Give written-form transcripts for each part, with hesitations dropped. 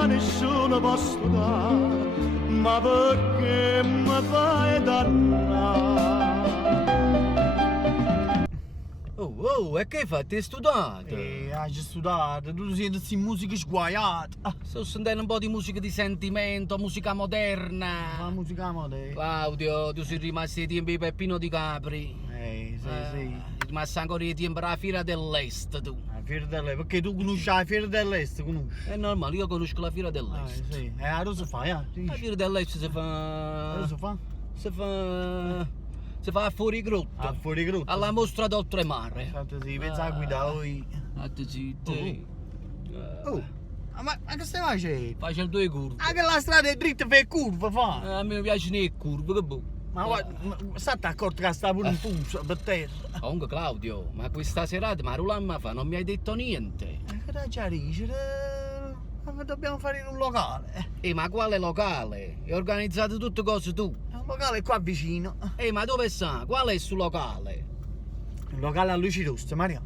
che nessuno può stare, ma perché mi fai dannare? Oh, e che fai? Ti hai studiato? Hai studiato, tu senti musica sguaiata. Sto sentendo un po' di musica di sentimento, musica moderna. La musica moderna. Claudio, tu sei rimasto ai tempi di Peppino Di Capri. Sì. Sei rimasto ancora ai tempi della Fiera dell'Est, tu. La Fiera dell'Est, perché tu conosci la Fiera dell'Est, conosci? È normale, io conosco la Fiera dell'Est. Sì. E a cosa fai? La Fiera dell'Est si fa... Cosa fa? Si fa fuori grotto. A fuori grotto. Alla mostra d'oltremare. Infatti sì, pensa a guidare poi. Zitto. Oh, ma che stai facendo? Faccio le tue curve. Anche la strada è dritta per curva, fa. A me piacciono le curve, che boh. Ma guarda, state accorto che sta pure un pulso per terra. Comunque Claudio, ma questa serata, ma Rulamma fa, non mi hai detto niente. Che da già dice? Ma dobbiamo fare in un locale. Ma quale locale? Hai organizzato tutte cose tu. È un locale qua vicino. Ma dove sta? Qual è il suo locale? Un locale a luci rosse, Maria.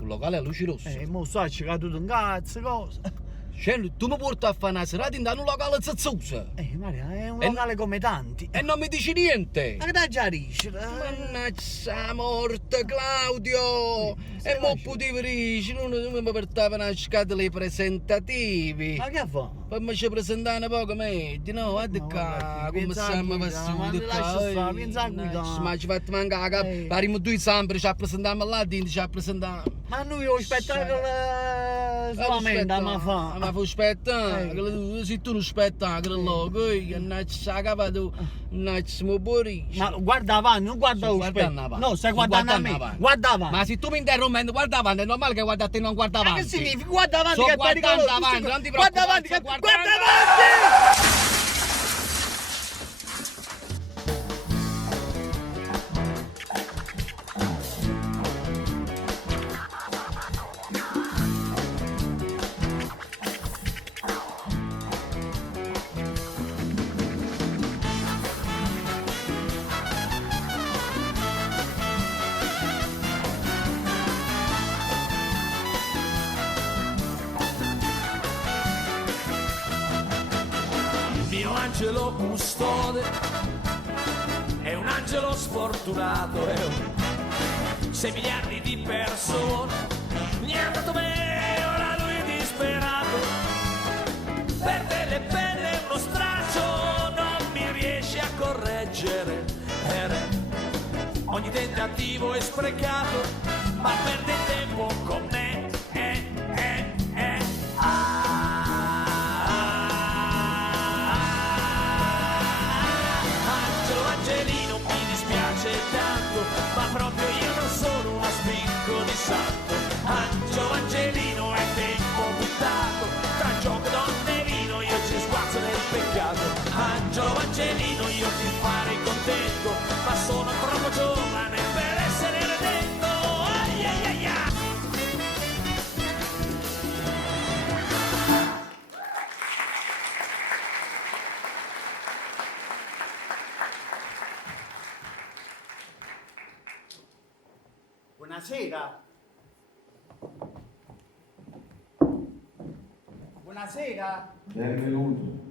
Un locale a luci rosse? Mo so, c'è caduto un cazzo, cosa. Cioè, tu mi porti a fare una serata in un locale zazzosa. Maria, è un locale come tanti. E non mi dici niente. Ma che da già dice? Mannaggia la morte, Claudio! E mo potevi dire, non mi portava una scatola presentativi. Ma che fa? Poi ci presentare un poco meglio, no? Guarda qua, come siamo vissuti qua. Pensa a guidare. Ma ci fate mancare, faremo due sempre, ci presentiamo là, dentro ci presentiamo. Ma noi lo spettacolo solamente, ma fa. Ma fa un spettacolo, se tu non spettacolo, mannaggia la capa tu, mannaggia mi pulisci. Ma guarda avanti, non guarda lo spettacolo. No, stai guardando a me, guarda avanti. Ma se tu mi interrompi, guarda avanti, è normale che guarda a te non guarda avanti. Ma che significa? Guarda avanti che è pericoloso. Guarda avanti, non ti guarda preoccupare. avanti, guarda avanti! Mio angelo custode è un angelo sfortunato, 6 miliardi di persone gli è andato bene, ora lui è disperato, perde le penne uno straccio, non mi riesce a correggere, ogni tentativo è sprecato, ma perde tempo con me. Angelino, mi dispiace tanto, ma proprio io non sono uno spicco di santo. Angelino, è tempo buttato, tra gioco e donne e vino io ci sguazzo nel peccato. Angelino, io ti farei contento, ma sono troppo giovane per essere redento. Ai ai ai ai. Buonasera. Buonasera. Benvenuto.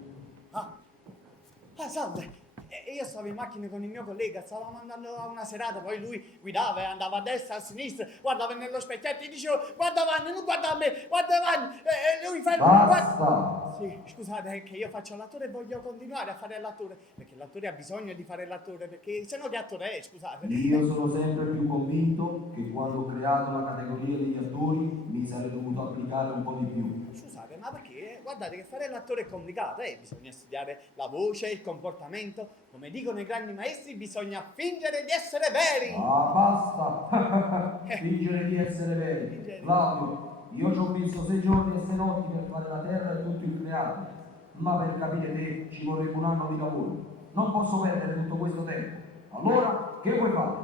Salve. Io stavo in macchina con il mio collega, stavamo andando a una serata, poi lui guidava e andava a destra, a sinistra, guardava nello specchietto e dicevo guarda avanti, non guarda a me, guarda avanti, e lui fa... Basta! Sì, scusate, è che io faccio l'attore e voglio continuare a fare l'attore, perché l'attore ha bisogno di fare l'attore, perché se no che attore è, scusate. Io sono sempre più convinto che quando ho creato la categoria degli attori mi sarei dovuto applicare un po' di più. Scusate, ma perché? Guardate che fare l'attore è complicato, bisogna studiare la voce, il comportamento. Come dicono i grandi maestri, bisogna fingere di essere veri. Ah, basta! Fingere di essere veri. Claudio, io ci ho messo 6 giorni e 6 notti per fare la terra e tutto il creato, ma per capire te ci vorrebbe un anno di lavoro. Non posso perdere tutto questo tempo. Allora, che vuoi fare?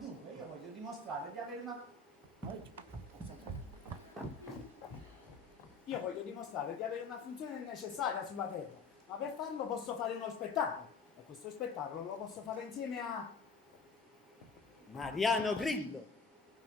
Dunque, io voglio dimostrare di avere una... Io voglio dimostrare di avere una funzione necessaria sulla Terra, ma per farlo posso fare uno spettacolo. E questo spettacolo lo posso fare insieme a... Mariano Grillo.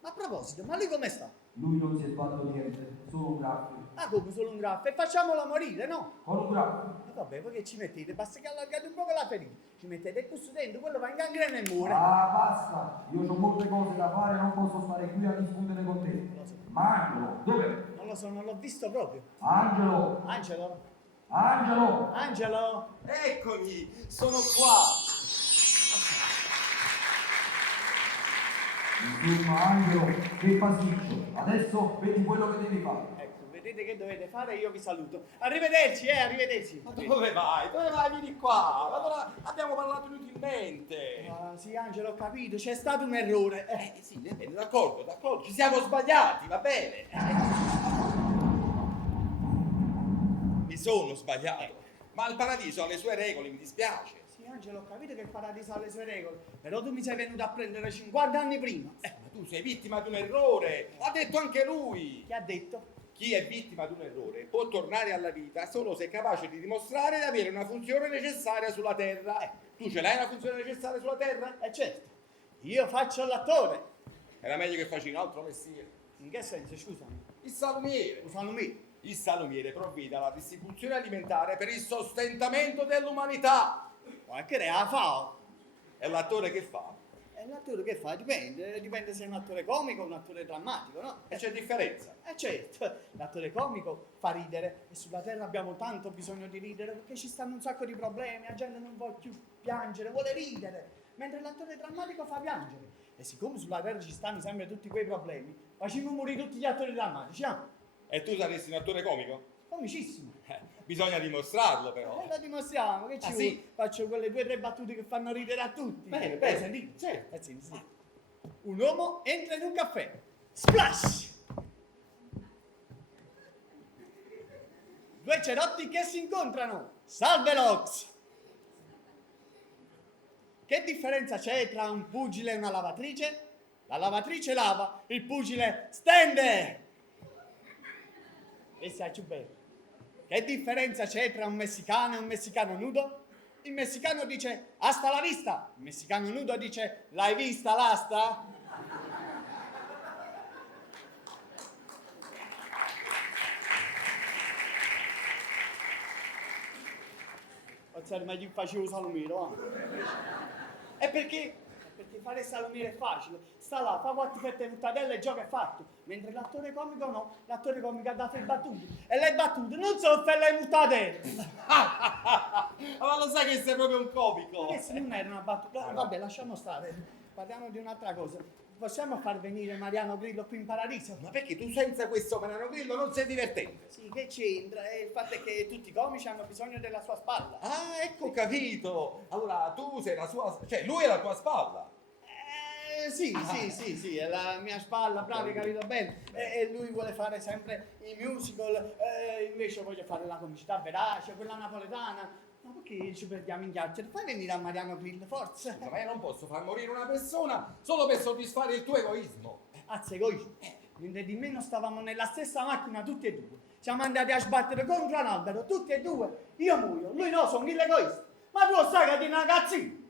Ma a proposito, ma lui come sta? Lui non si è fatto niente, solo un graffio. Ah, come solo un graffio? E facciamola morire, no? Con un graffio. Ma vabbè, voi che ci mettete? Basta che allargate un po' la ferita. Ci mettete questo dentro, quello va in gangrena e muore. Ah, basta! Io ho molte cose da fare, non posso stare qui a discutere con te. Ma Angelo, dov'è? Non lo so, non l'ho visto proprio. Angelo! Angelo? Angelo! Angelo? Eccomi, sono qua. Insomma, Angelo, che pasticcio. Adesso vedi quello che devi fare. Ecco, vedete che dovete fare, io vi saluto. Arrivederci, arrivederci. Ma dove vai? Dove vai? Vieni qua. Allora, abbiamo parlato inutilmente. Ah, sì, Angelo, ho capito, c'è stato un errore. Sì, va bene, d'accordo. Ci siamo sbagliati, va bene. Mi sono sbagliato. Ma il paradiso ha le sue regole, mi dispiace. Sì, Angelo, ho capito che il paradiso ha le sue regole, però tu mi sei venuto a prendere 50 anni prima. Ma tu sei vittima di un errore. L'ha detto anche lui. Chi ha detto? Chi è vittima di un errore può tornare alla vita solo se è capace di dimostrare di avere una funzione necessaria sulla Terra. Tu ce l'hai una funzione necessaria sulla Terra? Certo, io faccio l'attore. Era meglio che facessi un altro mestiere. In che senso, scusami? Il salumiere. Usano me. Il salumiere provvede alla distribuzione alimentare per il sostentamento dell'umanità. Ma che la fa? E l'attore che fa? E l'attore che fa? Dipende se è un attore comico o un attore drammatico, no? E c'è differenza. Certo, l'attore comico fa ridere e sulla terra abbiamo tanto bisogno di ridere perché ci stanno un sacco di problemi, la gente non vuole più piangere, vuole ridere, mentre l'attore drammatico fa piangere. E siccome sulla terra ci stanno sempre tutti quei problemi, facciamo morire tutti gli attori drammatici, no? E tu saresti un attore comico? Comicissimo. Bisogna dimostrarlo però. Lo dimostriamo, che ci vuole? Sì? Faccio quelle 2 o 3 battute che fanno ridere a tutti. Bene. Sentite? Certo. Sì. Un uomo entra in un caffè. Splash! 2 cerotti che si incontrano. Salve Lox! Che differenza c'è tra un pugile e una lavatrice? La lavatrice lava, il pugile stende! E sai più bene. Che differenza c'è tra un messicano e un messicano nudo? Il messicano dice hasta la vista, il messicano nudo dice l'hai vista l'asta? Forse era meglio facevo il salumiero, E perché? Perché fare il salumiere è facile, sta là, fa 4 fette di mortadella e gioca è fatto, mentre l'attore comico no, l'attore comico ha dato le battute, e le battute non sono felle di mortadella. Ma lo sai che sei proprio un comico? Che se non era una battuta, vabbè, lasciamo stare, parliamo di un'altra cosa. Possiamo far venire Mariano Grillo qui in paradiso? Ma perché tu senza questo Mariano Grillo non sei divertente? Sì, che c'entra? Il fatto è che tutti i comici hanno bisogno della sua spalla. Ah, ecco capito. Allora tu sei la sua, cioè lui è la tua spalla. Sì, è la mia spalla, bravo, hai capito bene. E lui vuole fare sempre i musical, invece voglio fare la comicità verace, quella napoletana. Ma perché ci perdiamo in chiacchiere? Fai venire a Mariano Grillo, forza. Ma io non posso far morire una persona solo per soddisfare il tuo egoismo. Azza, egoismo. Mentre di me non stavamo nella stessa macchina tutti e due. Siamo andati a sbattere contro un albero, tutti e due. Io muoio, lui no, sono l'egoista. Ma tu sai che ti una ragazzina.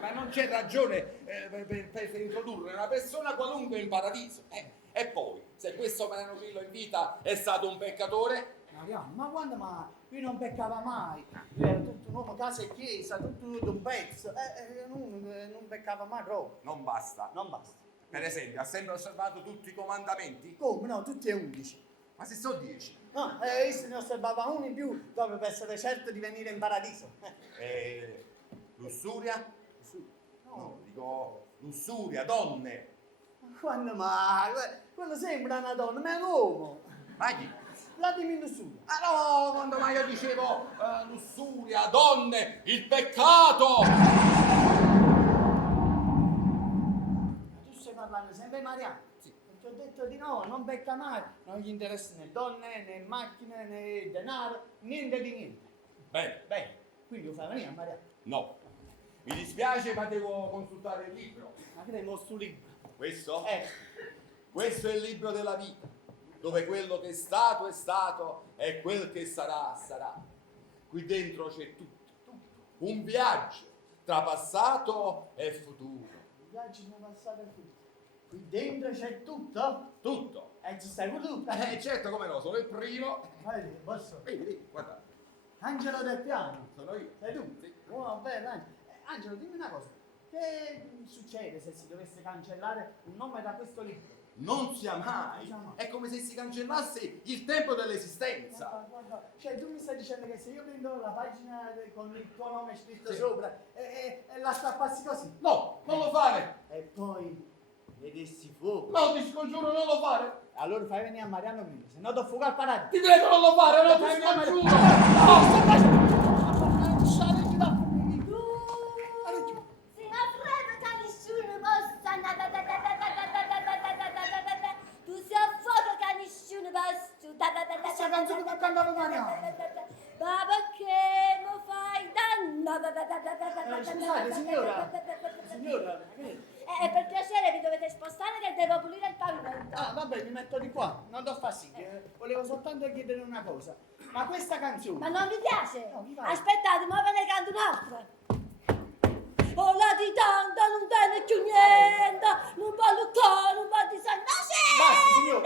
Ma non c'è ragione per introdurre una persona qualunque in paradiso. E poi, se questo Mariano Grillo in vita è stato un peccatore... Mariano, ma quando mai? Lui non peccava mai. Lui era tutto un uomo casa e chiesa, tutto un pezzo. Non peccava mai proprio. Non basta. Non basta. Per esempio, ha sempre osservato tutti i comandamenti? Come no? Tutti e 11. Ma se sono 10. No, se ne osservava uno in più, proprio per essere certo di venire in paradiso. Lussuria? No. No, dico lussuria, donne. Ma quando mai? Quello sembra una donna, ma è un uomo. Ma chi? La diminuzione. Ah no, quando mai io dicevo lussuria, donne, il peccato! Ma tu stai parlando sempre Mariano? Sì. Ti ho detto di no, non becca mai. Non gli interessa né donne, né macchine, né denaro, niente di niente. Bene. Bene, quindi lo fai venire a Mariano. No. Mi dispiace, ma devo consultare il libro. Ma che devo sto libro? Questo? Eh. Questo è il libro della vita, dove quello che è stato e quel che sarà, sarà. Qui dentro c'è tutto. Un viaggio tra passato e futuro. I viaggi sono passati e futuro. Qui dentro c'è tutto? Tutto. E ci stai tu? Certo, come no, sono il primo. Vai, posso? Vedi, guarda, Angelo del piano. sono io. Sei tu? Sì. Oh, bene, Angelo. Angelo, dimmi una cosa. Che succede se si dovesse cancellare un nome da questo libro? Non sia mai. È come se si cancellasse il tempo dell'esistenza. Guarda, cioè tu mi stai dicendo che se io prendo la pagina con il tuo nome scritto Sì. sopra e la strappassi così No, non lo fare. e poi vedessi fuoco, No, ti scongiuro, non lo fare. allora fai venire a Mariano Grigio, se no do fuoco al paradiso. Ti prego, non lo fare, no, ti Fai venire a scongiuro. Si ma frega che nessuno possa tu si affoga che nessuno possa Questa canzone che ha cantato Mariano. ma perché mi fai danno Scusate signora, per piacere vi dovete spostare che devo pulire il pavimento. ah vabbè mi metto di qua, non do fastidio, volevo soltanto chiedere una cosa, ma questa canzone... Ma non vi piace? No, mi piace. Aspettate, ma ve ne canto un'altra. Oh la di tanta, non tiene più niente, non va Luca, non va di San Basta signora,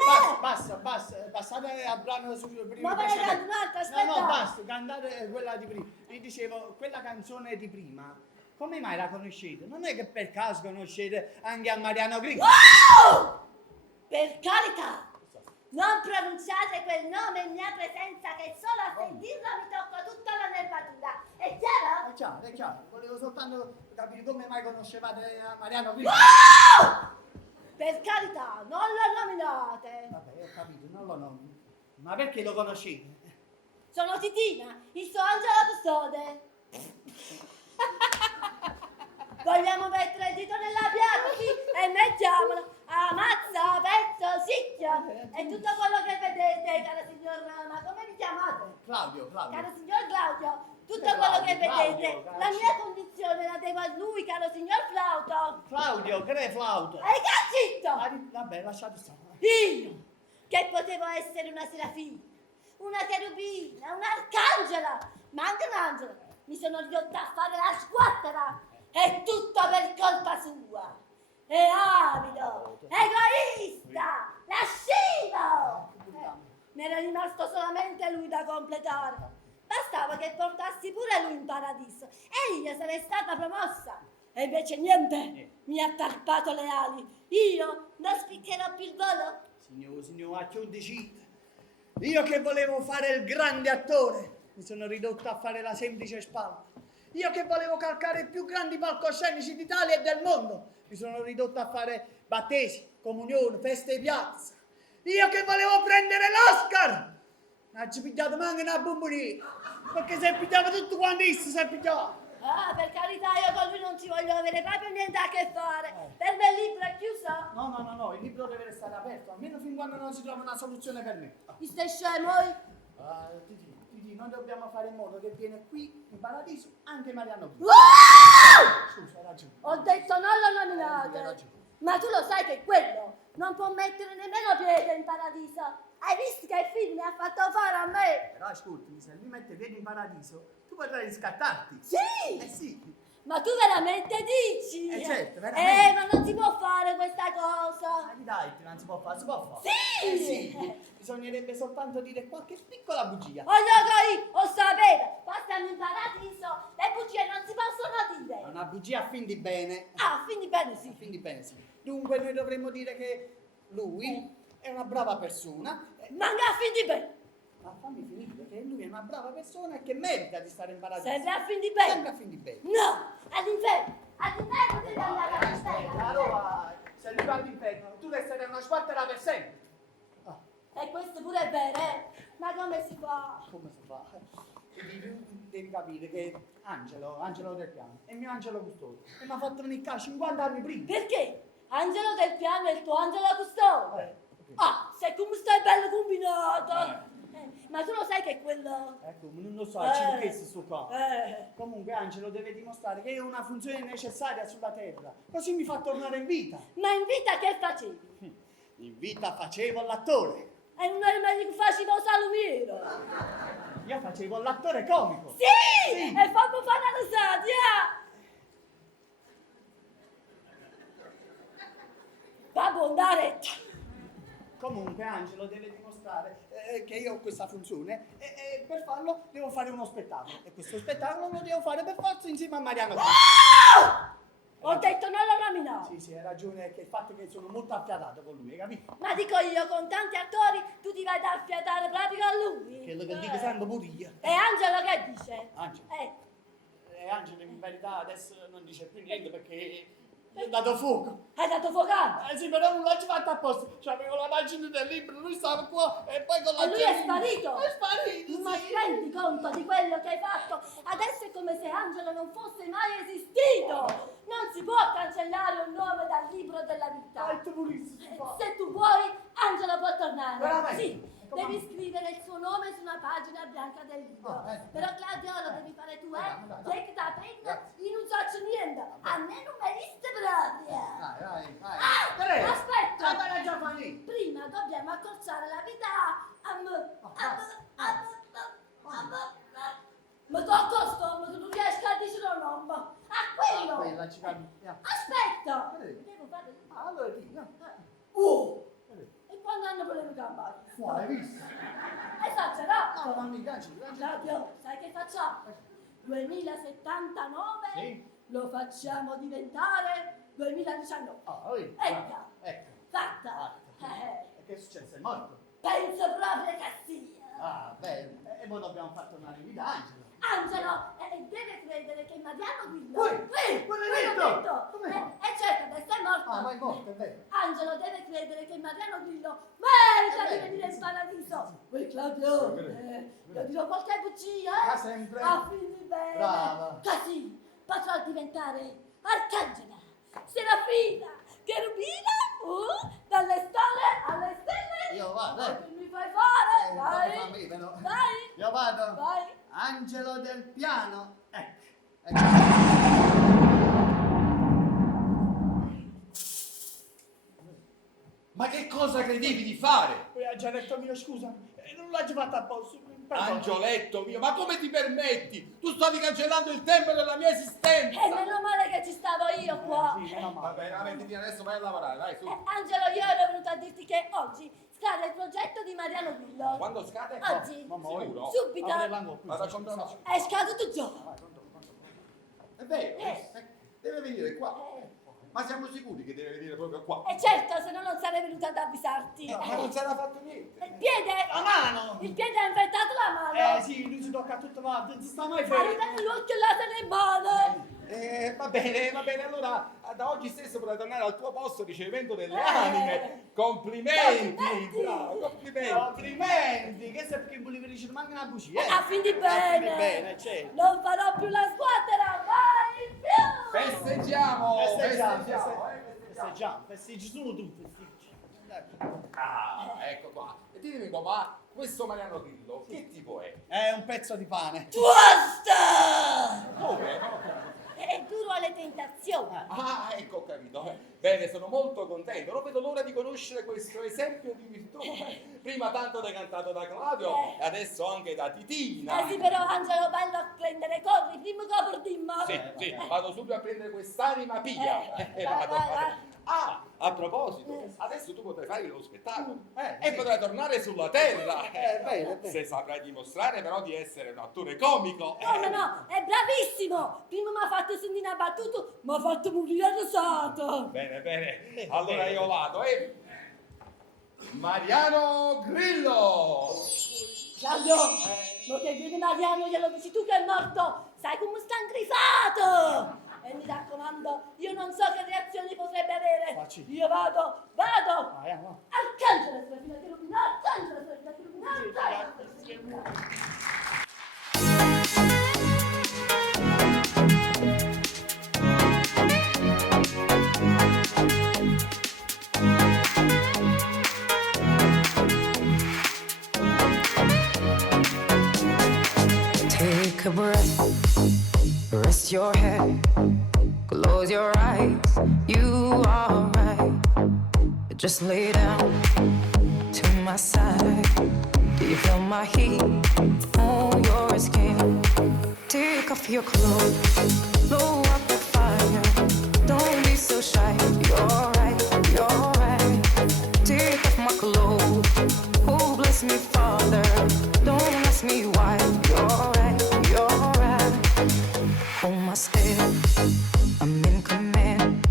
basta, passate al brano sul primo Ma ve ne precedente. canto un'altra, No, aspetta. basta, cantate quella di prima. Vi dicevo, quella canzone di prima, come mai la conoscete? Non è che per caso conoscete anche a Mariano Grigio? Oh! Per carità, non pronunciate quel nome in mia presenza che solo a sentirlo mi tocca tutta la nervatura. È chiaro? È chiaro, volevo soltanto capire come mai conoscevate a Mariano Grigio. Per carità, non lo nominate. Vabbè, ho capito, non lo nomino. Ma perché lo conoscete? Sono Titina, il suo angelo custode. Vogliamo mettere il dito nella piaga sì, e mettiamolo. Ammazza, pezzo, sicchia. E tutto quello che vedete, caro signor, ma come vi chiamate? Claudio. Caro signor Claudio, tutto Claudio, quello che Claudio, vedete, caro la signor. mia condizione la devo a lui, caro signor Flauto. Claudio, che è flauto? E zitto! Vabbè, lasciate stare. Io, che potevo essere una serafina, una cherubina, un'arcangela, ma anche un angelo, mi sono ridotta a fare la sguattera, e tutto per colpa sua. E avido, egoista, lascivo! Mi era rimasto solamente lui da completare. Bastava che portassi pure lui in paradiso e io sarei stata promossa. E invece niente, mi ha tarpato le ali. Io non spiccherò più il volo. Signor, a che decide? Io che volevo fare il grande attore, mi sono ridotto a fare la semplice spalla. Io che volevo calcare i più grandi palcoscenici d'Italia e del mondo, mi sono ridotto a fare battesimi, comunione, feste di piazza. Io che volevo prendere l'Oscar, non ci pigliato manco una bombonina, perché se pigliava tutto quanto isso, si pigliava. Ah, per carità, io con lui non ci voglio avere proprio niente a che fare. Per me il libro è chiuso. No, il libro deve restare aperto, almeno fin quando non si trova una soluzione per me. Mi stai scemo? Oi? Titi, noi dobbiamo fare in modo che viene qui in paradiso anche Mariano Grigio. Scusa, hai ragione. Ho detto non lo Hai nominate. ragione. Ma tu lo sai che quello non può mettere nemmeno piede in paradiso. Hai visto che film mi ha fatto fare a me? Però ascoltami, se lui mette piedi in paradiso, tu potrai riscattarti. Sì! Sì. Ma tu veramente dici? Certo, veramente. Ma non si può fare questa cosa. Ma dai, non si può fare, si può fare. Sì! Sì. Bisognerebbe soltanto dire qualche piccola bugia. Ho saputo, passano in paradiso, le bugie non si possono dire. Una bugia a fin di bene. Ah, quindi bene A sì. fin di bene, sì. Dunque noi dovremmo dire che lui è una brava persona. Manca a fin di bene. Ma fammi finire, che lui è una brava persona e che merita di stare in paradiso. Sempre a fin di Sempre bene. a fin di bene. No, all'inferno devi andare Aspetta, allora, se lui va all'inferno, tu resterai una sguattera per sempre. Ah, E questo pure è vero, eh? Ma come si fa? come si fa? Devi capire che Angelo del piano, è il mio angelo custode. E mi ha fatto venire qua 50 anni prima. Perché? Angelo del piano è il tuo angelo custode. Ah, sei come stai bello combinato. Ma tu lo sai che quello... Ecco, non lo so, ci ho chiesto sto qua. Comunque Angelo deve dimostrare che è una funzione necessaria sulla terra, così mi fa tornare in vita. Ma in vita che facevi? In vita facevo l'attore. E non è meglio che facevo salumiero. Io facevo l'attore comico. Sì! Sì. E fammi fare la rosadia! Vabbè, Fondaretta. Comunque Angelo deve dimostrare che io ho questa funzione e per farlo devo fare uno spettacolo. E questo spettacolo lo devo fare per forza insieme a Mariano. Ho detto non lo nominò. Sì, hai ragione, che il fatto è che sono molto affiatato con lui, hai capito? Ma dico io, con tanti attori tu ti vai ad affiatare proprio a lui. Quello che dico sempre pure io. E Angelo che dice? Angelo. Eh, Angelo in verità adesso non dice più niente perché gli ho dato fuoco. hai dato fuocato. Sì, però non l'ho fatto apposta. C'avevo la pagina del libro, lui stava qua e poi con la E lui è sparito. È sparito, Ma sì. ti rendi conto di quello che hai fatto? Adesso è come se Angelo non fosse mai esistito. Non si può cancellare un nome dal libro della vita. Ah, è purissimo. Se tu vuoi, Angelo può tornare. Veramente? Sì, Come? devi scrivere il suo nome su una pagina bianca del libro. Però Claudio lo devi fare tu, Dai. Take da penna, io non so niente. A me non mi viste proprio. Dai. Ah, aspetta. Ma era già finito. Prima dobbiamo accorciare la vita ma tocco sto, non riesco a dire il nome. A quello. Quella ci cambia. Aspetta. Vedi? Devo fare... Allora dica. E quando hanno problemi gambati? Fuori, hai visto? Esagerato. No, ma mi canci. Claudio, sai che facciamo? 2079 Sì. lo facciamo diventare 2019. Ecco. Fatta. E che è successo? È morto? Penso proprio che sia. Ah, bene. E poi dobbiamo far tornare in vita Angelo. Angelo deve credere che Mariano Grillo... Quello hai detto? Come? certo, adesso è morto. Ah, ma è morto, è vero. Angelo deve credere che Mariano Grillo merita di vero. venire in paradiso. Poi Claudio, io dirò qualche bugia, Ma sempre. a finire bene. Brava. Così potrò diventare Arcangela, Serafina, Cherubina, dalle stalle alle stelle. Io vado, Che mi fai fare? Dai, fammi, però. dai, Io vado. vai. Angelo del piano. Ecco. Ma che cosa credevi di fare? Poi Angioletto mio, scusa, non l'ho già fatto apposta. perdona. Angioletto mio, ma come ti permetti? Tu stavi cancellando il tempo della mia esistenza. E meno male che ci stavo io qua. Sì, meno male. Va bene, vabbè, adesso vai a lavorare, vai su. Angelo, io ero venuta a dirti che oggi scade il progetto di Mariano Grillo. Quando scade? Oggi. Mamma, Sicuro? Subito. Vado a comprare. È scaduto già. È vero, deve venire qua. Ma siamo sicuri che deve venire proprio qua? E certo, se no non sarei venuta ad avvisarti. Ma non sarà fatto niente. Il piede? La mano! Il piede ha infettato la mano. Sì, lui si tocca tutto, ma non si sta mai Ha fermo. ridato l'occhiolata nelle mani. Va bene, allora da oggi stesso potrai tornare al tuo posto ricevendo delle anime. Complimenti! Complimenti. Bravo, complimenti! Complimenti! Che se perché volevi ricevere manca una bugia, A fin di bene. bene, certo. Non farò più la squattera, mai più. Festeggiamo! Festeggi solo tu, festeggi. Dai. Ah, ecco qua. E dimmi un po', ma questo Mariano Grillo che tipo è? È un pezzo di pane. Tosta! Come? È duro alle tentazioni. Ah, ecco, ho capito. Bene, sono molto contento. Non vedo l'ora di conoscere questo esempio di virtù. Prima tanto decantato da Claudio e adesso anche da Titina. Sì, però Angelo, bello a prendere, corri, primo capo dimma. Sì, vado subito a prendere quest'anima pia. Vai, Vado. vai. Ah, a proposito, adesso tu potrai fare lo spettacolo e sì. potrai tornare sulla terra. Bene. Se saprai dimostrare però di essere un attore comico. No, è bravissimo. Prima mi ha fatto sentire una battuta, mi ha fatto morire arrosato. Bene. Allora io vado. Mariano Grillo! Claudio, lo che viene Mariano glielo dici tu che è morto. Sai come sta ingrifato. E mi raccomando, io non so che reazioni potrebbe avere. Facci. Io vado. Vai. Arcangelo, Serafina, Cherubina, Arcangelo, Serafina, Cherubina, Arcangelo, Serafina. Take a breath, rest your head, close your eyes, you are right. Just lay down to my side. Do you feel my heat on your skin? Take off your clothes, blow up the fire. Don't be so shy, you're right, you're right. my stare. I'm in command.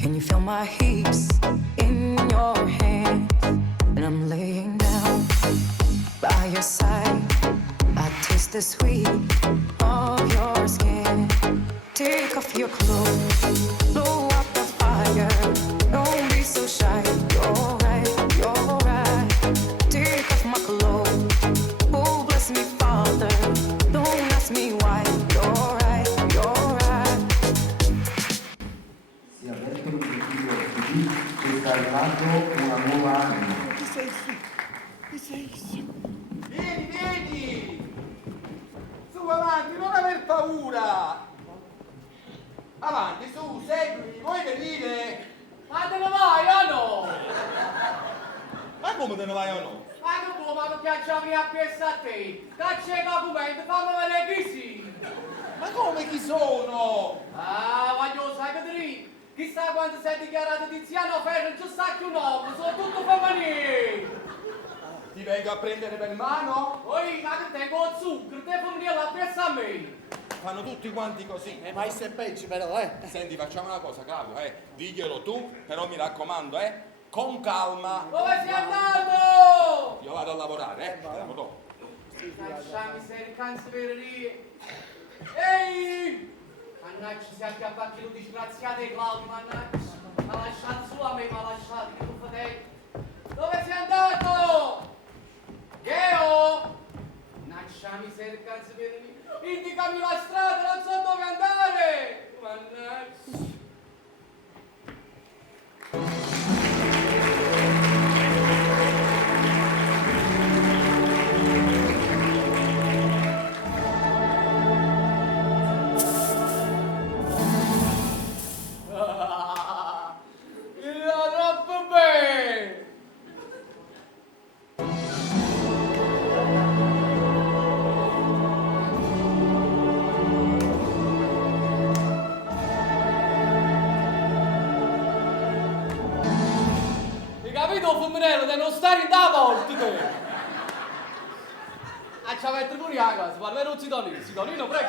Can you feel my heaps in your hands? And I'm laying down by your side. I taste the sweet of your skin. Take off your clothes, blow out the fire. Don't be so shy. You're right, you're right. Take off my clothes. Oh, bless me, Father. Don't ask me why. You're right, you're right. Si è aperto l'obiettivo così che sta arrivando una nuova anima. Chi sei su? Chi sei su? Vieni, vieni! Su, avanti, non aver paura! Avanti, su, seguimi, vuoi venire? Ma te ne vai o no? Ma come te ne vai o no? Ma che vuoi, ma perché ci avrei appresso a te? Caccia i documenti, fammi vedere chi sì. Ma come chi sono? Ah, voglio sai che ti dico? Chissà quando sei dichiarato Tiziano Ferro, non ci sta più un uomo, sono tutto femminili. Ti vengo a prendere per mano? Oi, ma che tengo il zucchero, te fammi la pressa a me. Fanno tutti quanti così. Ma i serpeggi però, Senti, facciamo una cosa, Claudio, diglielo tu, però mi raccomando, con calma. Dove sei andato? Io vado a lavorare, vediamo dopo. Lasciami se ricanso per lì. Ehi! Mannaggia, si è acchiappato lo disgraziato di Claudio, mannaggia. Mi ha lasciato solo a me, mi ha lasciato, che tu fate? Dove sei andato? Geo! Mannaggia, se ricanso per lì. Indicami la strada, non so dove andare! Mannaggia! Era troppo bene! Hai capito, Fuminello, di non stare in da volta, te? Ah, c'ha mettere pure a casa, parlerò Zidonino, prego.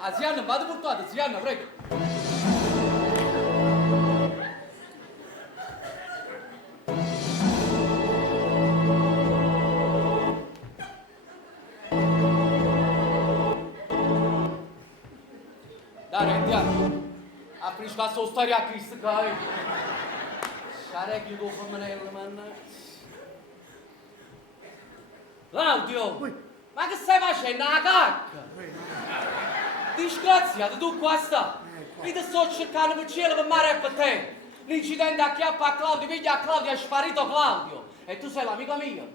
Ah, Zianna, vado portato, Zianna, prego. Dai, andiamo. Apri la sua storia a Cristo, cari. Sciarecchio con Fuminello, mannaggia. Claudio! Ma che stai facendo? La cacca! Disgraziato, tu qua sta! Io ti sto cercando per cielo per mare e per te! L'incidente acchiappa a Claudio, piglia a Claudio, è sparito Claudio! E tu sei l'amico mio,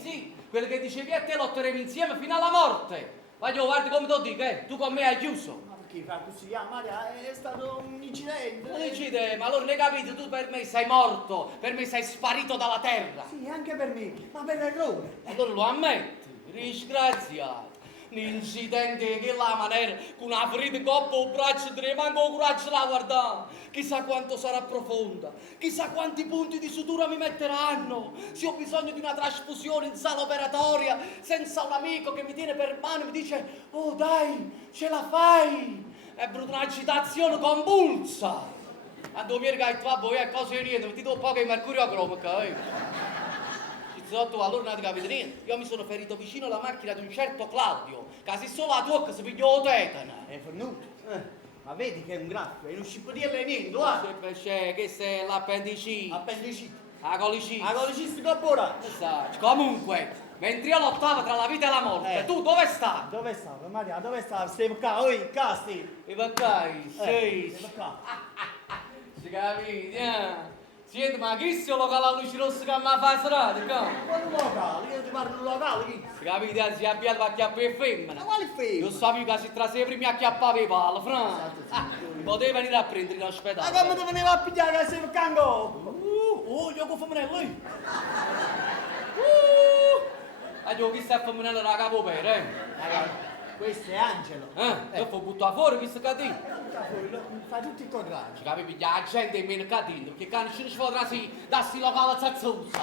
sì! Quello che dicevi a te lotteremo insieme fino alla morte! Voglio, guarda come te lo dico, tu con me hai chiuso! Ma perché fa così? Ah, Maria, è stato un incidente. Non decide, ma allora ne capite, tu per me sei morto, per me sei sparito dalla terra! Sì, anche per me, ma per errore. Allora lo ammetti, disgraziato! Un incidente che la maniera, con una ferita in coppa o braccio, te ne manco il coraggio da guardare. Chissà quanto sarà profonda, chissà quanti punti di sutura mi metteranno. Se ho bisogno di una trasfusione in sala operatoria, senza un amico che mi tiene per mano e mi dice, oh dai, ce la fai. È brutta un'agitazione convulsa. A dormire che tu vai a cose niente, ti do un po' che mercurio cromica, Sotto allora non ti capite niente. Io mi sono ferito vicino alla macchina di un certo Claudio, che se solo la tua si pigliò tetana. È venuto. Ma vedi che è un graffio, e non ci può dire niente, guarda. C'è che sei l'appendicite. Appendicite. La colicite. La coliciste corporale. Comunque, mentre io lottavo tra la vita e la morte, tu dove stai? Dove stava, Maria? Dove stava? Stai qua, oi, casti. I vaccai, sei. Stai qua. Si capite, Senti, ma chi sia locale a luce rossa che mi fa strada, Quale locale? Io ti parlo di un locale, chi? Si capite, si abbiamo a chiappare e femmina. Ma quale femmina? Io sapevo che si traseva prima a chiappare i pali, fra. Poteva venire a prendere in Ma ospedale. come ti veniva a pigliare che sei un cango? Io con Fuminello, io. Io chi sta a Fuminello da capo per, Questo è Angelo. Io fo buttare fuori questo catino. Fa tutti i contrari. Ci capivi, la gente è meno catino, perché quando ci si potrà da sti locale zazzosa.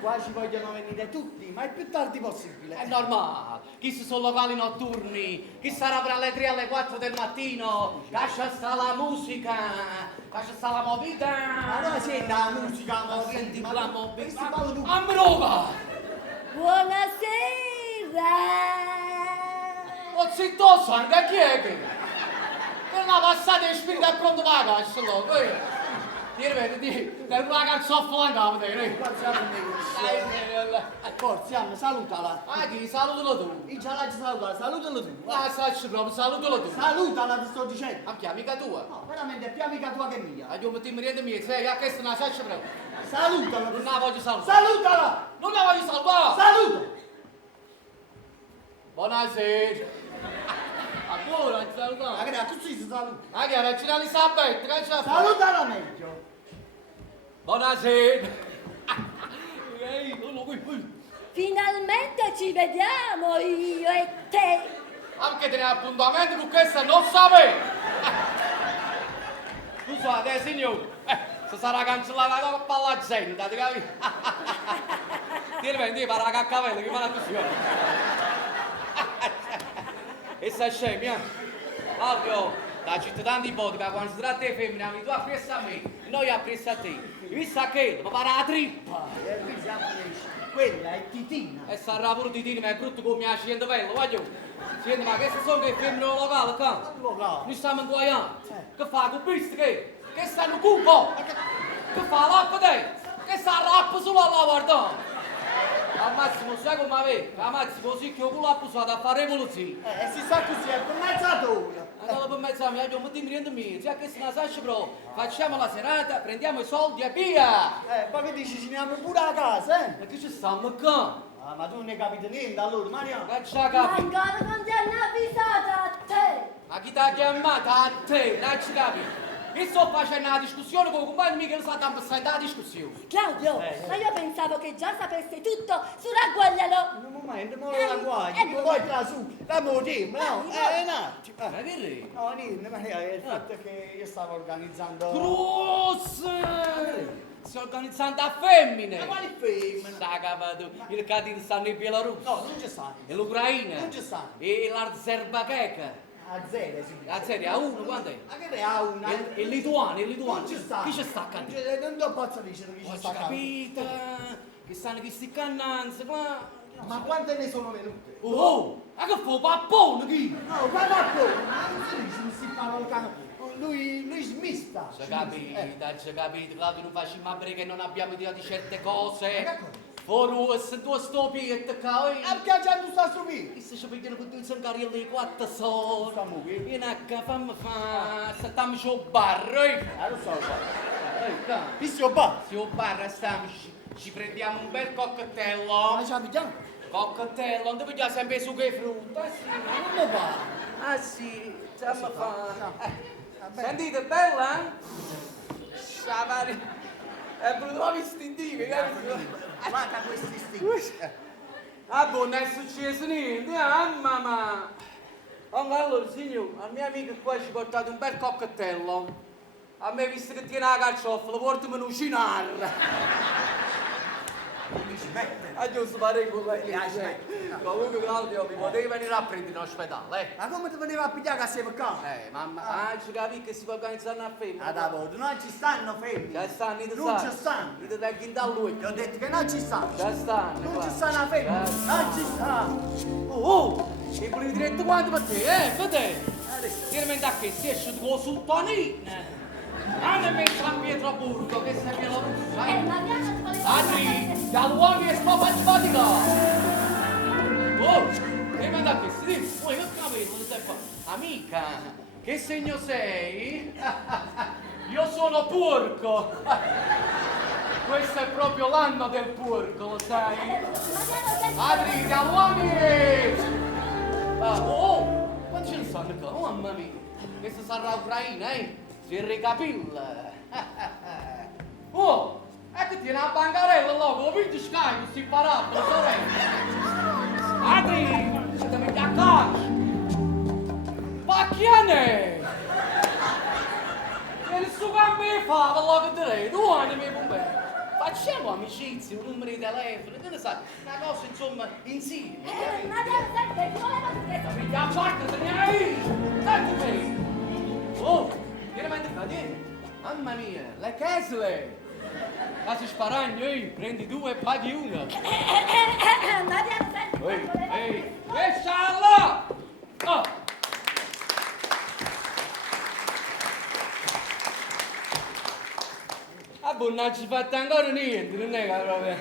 Qua ci vogliono venire tutti, ma il più tardi possibile. È normale, chi sono locali notturni, chi sarà per alle 3 alle 4 del mattino, lascia sta la musica, lascia sta la movida. Ma non senti la musica, Ma senti la movida. Questi parlo tu. Amroga! Buonasera! Oh zitto sangue, chi è che? Per una passata di spirito è pronto per la cassa, loco, Vedi, per una carzoffola in capo, Forza, salutala. Ah, chi? Salutalo tu. Il giallo salutala, salutalo tu. Ah, sacci proprio, salutalo tu. Salutala, ti sto dicendo. Ma chi è amica tua? No, veramente è più amica tua che mia. Ah, io mi timmi niente mia, sei, a questo non la sacci proprio. Salutala. Non la voglio salutare. Salutala! Non la voglio salutare. Saluta! Buonasera. A buona, ti Ma salutare. che tu si saluta? Ah, che era Regina Elisabetta, che c'è? Salutala meglio. Buonasera. Ehi, qui. Finalmente ci vediamo io e te! Anche tenere appuntamento con questa non sapevo. Scusate, signore. Se sarà cancellata la coppa alla gente, ti capi? Tieni, para la caccavello, che fa la cussione. E sta scemi, Alvio, da cittadina di Botica, quando si tratta di femmine, tu appresso a me, e noi appresso a te. Visto che, mi pare la trippa. Quella è Titina. E sarà pure di dire, ma è brutto come mi ha scende bello, voglio. Senti, ma che sono che femmine locale qua? Locale. Noi stiamo inguaiando. Che fa con questo che? Che stanno cupo? Che fa l'appa te? Che sta l'appa solo alla guardare? Al massimo, sai come avete? Al massimo, così che io con l'appa sono a fare rivoluzione. Si sa così, è per mezz'ora. Allora per mezz'ora, io mi dimmi niente mio. Già che se la saccia però, facciamo la serata, prendiamo i soldi e via! Poi che dici, ci andiamo pure a casa, Ma che ci stiamo qua? Ah, ma tu non ne capite niente allora, Maria. Che ci ha Ma capito? ancora non ti hanno avvisato a te! Ma chi ti ha chiamato? A te, non ci capi? Io sto facendo una discussione con il compagno Michele Saddam, stai da discussione. Claudio, ma io pensavo che già sapesse tutto su Ragguaglialo! Un momento, mo la guaglia, che buono. poi tra su, la motivo, no? Un attimo. Ma che re? No, niente, Maria, il fatto è che io stavo organizzando... Grosse! Si organizzando a femmine! Ma quali femmine? Sta capato, il catino stanno in Bielorussia. No, non ci stanno. E l'Ucraina. Non ci stanno. E l'Azerbaijan. A zero, sì. La serie A1 quando è? Ma che ne ha una? E Lituania, Non ci sta. Chi ci sta accanto? Non ti posso dire che ci Ho sta accanto. capito, che stanno questi cannanze qua. Ma quante ne sono venute? Oh, ma che fa pappone chi? No, guarda poi, non si dice, non si parla il cane. Lui smista. C'è capito, Claudio, non facciamo mai che non abbiamo idea di certe cose. Ma che cosa? Forse tu stopiette, cavolo. A piacere tu sta subito. Chissà ci pigliano con due zangarelli e quattro soldi. Stiamo qui. Vieni a fammi fa, stiamo sul bar, Lo so, qua. Visto qua. Sul bar stiamo, ci prendiamo un bel Ma cocktaillo. ci abitiamo? Cocktaillo, non devi già sempre su che frutta, sì. Ma non mi va. Ah sì, stiamo fa. Vabbè. Sentite, bella? Sciavari. È brutto istintivo, capito? Guarda questi stinchi. Ah, boh, non è successo niente, mamma. Allora, signor, al mio amico qua ci portate un bel cocktaillo. A me, visto che tiene la carciofola, portami un cinar. Ah, giusto, pare con lei. Comunque, Claudio, mi potevi venire a prendere in ospedale, Ma come ti veniva a pigliare che siamo qua? mamma, ci capi che si può organizzare una femmina. Ad avoto, non ci stanno femmine. Già stanno, io Non ci stanno. Io ti tengo in da lui. Ti ho detto che non ci stanno. Già stanno. Non qua. ci stanno femmine. Già Non ci stanno. Oh, e volevi diretto quanto per te, per te? Tieni da che si esce con sultanina. Hanno messo a Pietroburgo, che sei Bielorussia. Mariana ti Adri, da uomini e spopa simpatica. Oh, tieni da che si dice, poi che capello, non sei fa. Amica, che segno sei? Io sono porco. Questo è proprio l'anno del porco, lo sai? Adri, da uomini! Oh, quanti ce ne stanno qua? Oh, mamma mia! Questa sarà Ucraina, Si ricapilla! Oh, ecco tiene la bancarella, loco, vinci Sky, si imparato, sorella! Adri, siete metti a casa! su campo fa, per lo che direi, tu animi con me. Facciamo amicizie, un numero di telefono, che ne sai, una cosa insomma insieme. Ma devo sempre, chi voleva dire? Pigliamo parte, se ne hai! Senti te! Oh, vieni a qua, vieni! Mamma mia, le casole! Casi sparagno, prendi due e paghi una! Ma devo sempre, Ehi, lasciala! Oh! Non ci fate ancora niente, non è che proprio...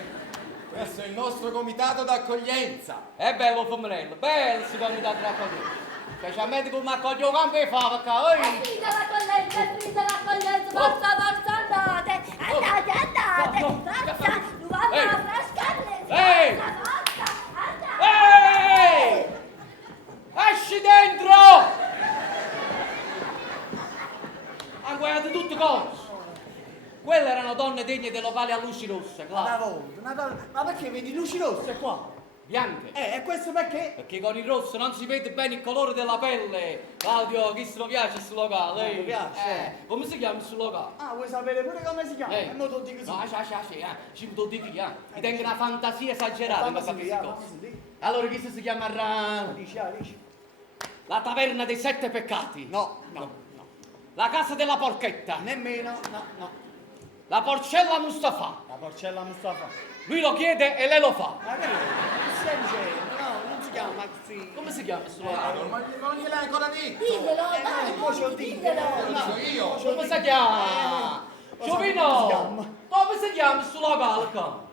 Questo è il nostro comitato d'accoglienza. È bello Pomerello, bello si comitato d'accoglienza. Specialmente come accoglie un campo e fa, perché... finita l'accoglienza, forza, andate, forza, Luana, frascarle, Ehi! forza, Ehi! Esci dentro! Ha guardato tutte cose. Quelle erano donne degne dei locali a luci rosse, Una claro. volta, una donna. Ma perché vedi luci rosse qua? Bianche. E questo perché? Perché con il rosso non si vede bene il colore della pelle. Claudio, chi se lo piace questo locale? Mi piace. Come si chiama questo locale? Ah, vuoi sapere pure come si chiama? E mo te lo dico No, subito. ci lo dico io. Mi tengo una fantasia esagerata in questa Fammi cosa. sentire. Allora chi si chiamerà? Dici. La taverna dei sette peccati. No. La casa della porchetta. Nemmeno, no. La porcella Mustafa. La porcella Mustafa. Lui lo chiede e lei lo fa. Ma che stai dicendo? No, non si chiama così. Come si chiama questo locale? Ma non gliel'hai ancora detto. diglielo, no, poi ce lo dico. Lo dico io. Come si chiama? Giovino! Come si chiama questo locale qua?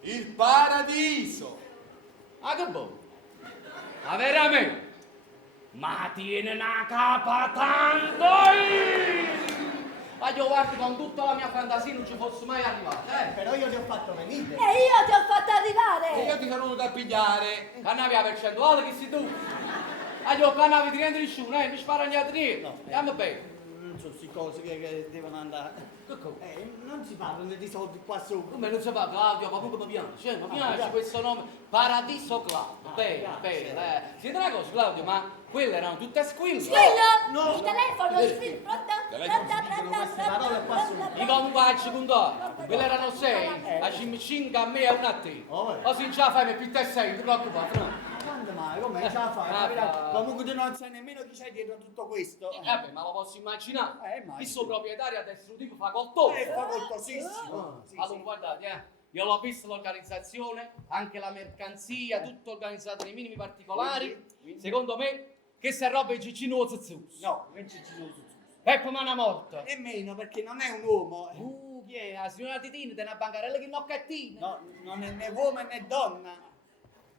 Il paradiso. Ah, che buono! Ma veramente? Ma tiene una capa tanto! Ma io guardi, con tutta la mia fantasia non ci fosse mai arrivato, Però io ti ho fatto venire. E io ti ho fatto E arrivare. io ti sono venuto a pigliare. Cannavi a percentuale che sei tu? Ah, io cannavi di niente nessuno, mi spara niente niente. No. Andiamo bene. Non so queste cose che devono andare. Che cosa? Non si parlano di soldi qua sopra. Come non si fa, Claudio, ma comunque mi piace, mi piace piace. questo nome, Paradiso Club. Bene, piace. bene. Siete una cosa, Claudio, ma quelle erano tutte squille. Squillo! No. Il telefono, squillo, pronto? queste parole qua su. I compagni con quelle erano 6, a 5 a me e una a te. Oh, O se non ce la fai, mi pitta 6, non ti preoccupare, no? Ma quando mai? Come ce la fai? Ah, Capirai? ah. Comunque tu non sai nemmeno chi c'è dietro a tutto questo. Vabbè, ma lo posso immaginare. Immagino. Il suo proprietario adesso lo tipo facoltoso. È facoltosissimo. Sì, Allora, sì. guardate, io l'ho visto l'organizzazione, anche la mercanzia, tutto organizzato nei minimi particolari. Quindi? Secondo me, che se roba è Gigino Zuzzus. No, invece ci sono tutti. Peppo Mana Morta. Nemmeno perché non è un uomo. Chi è? La signora Titina, di una bancarella che noccattina. No, non è né uomo né donna.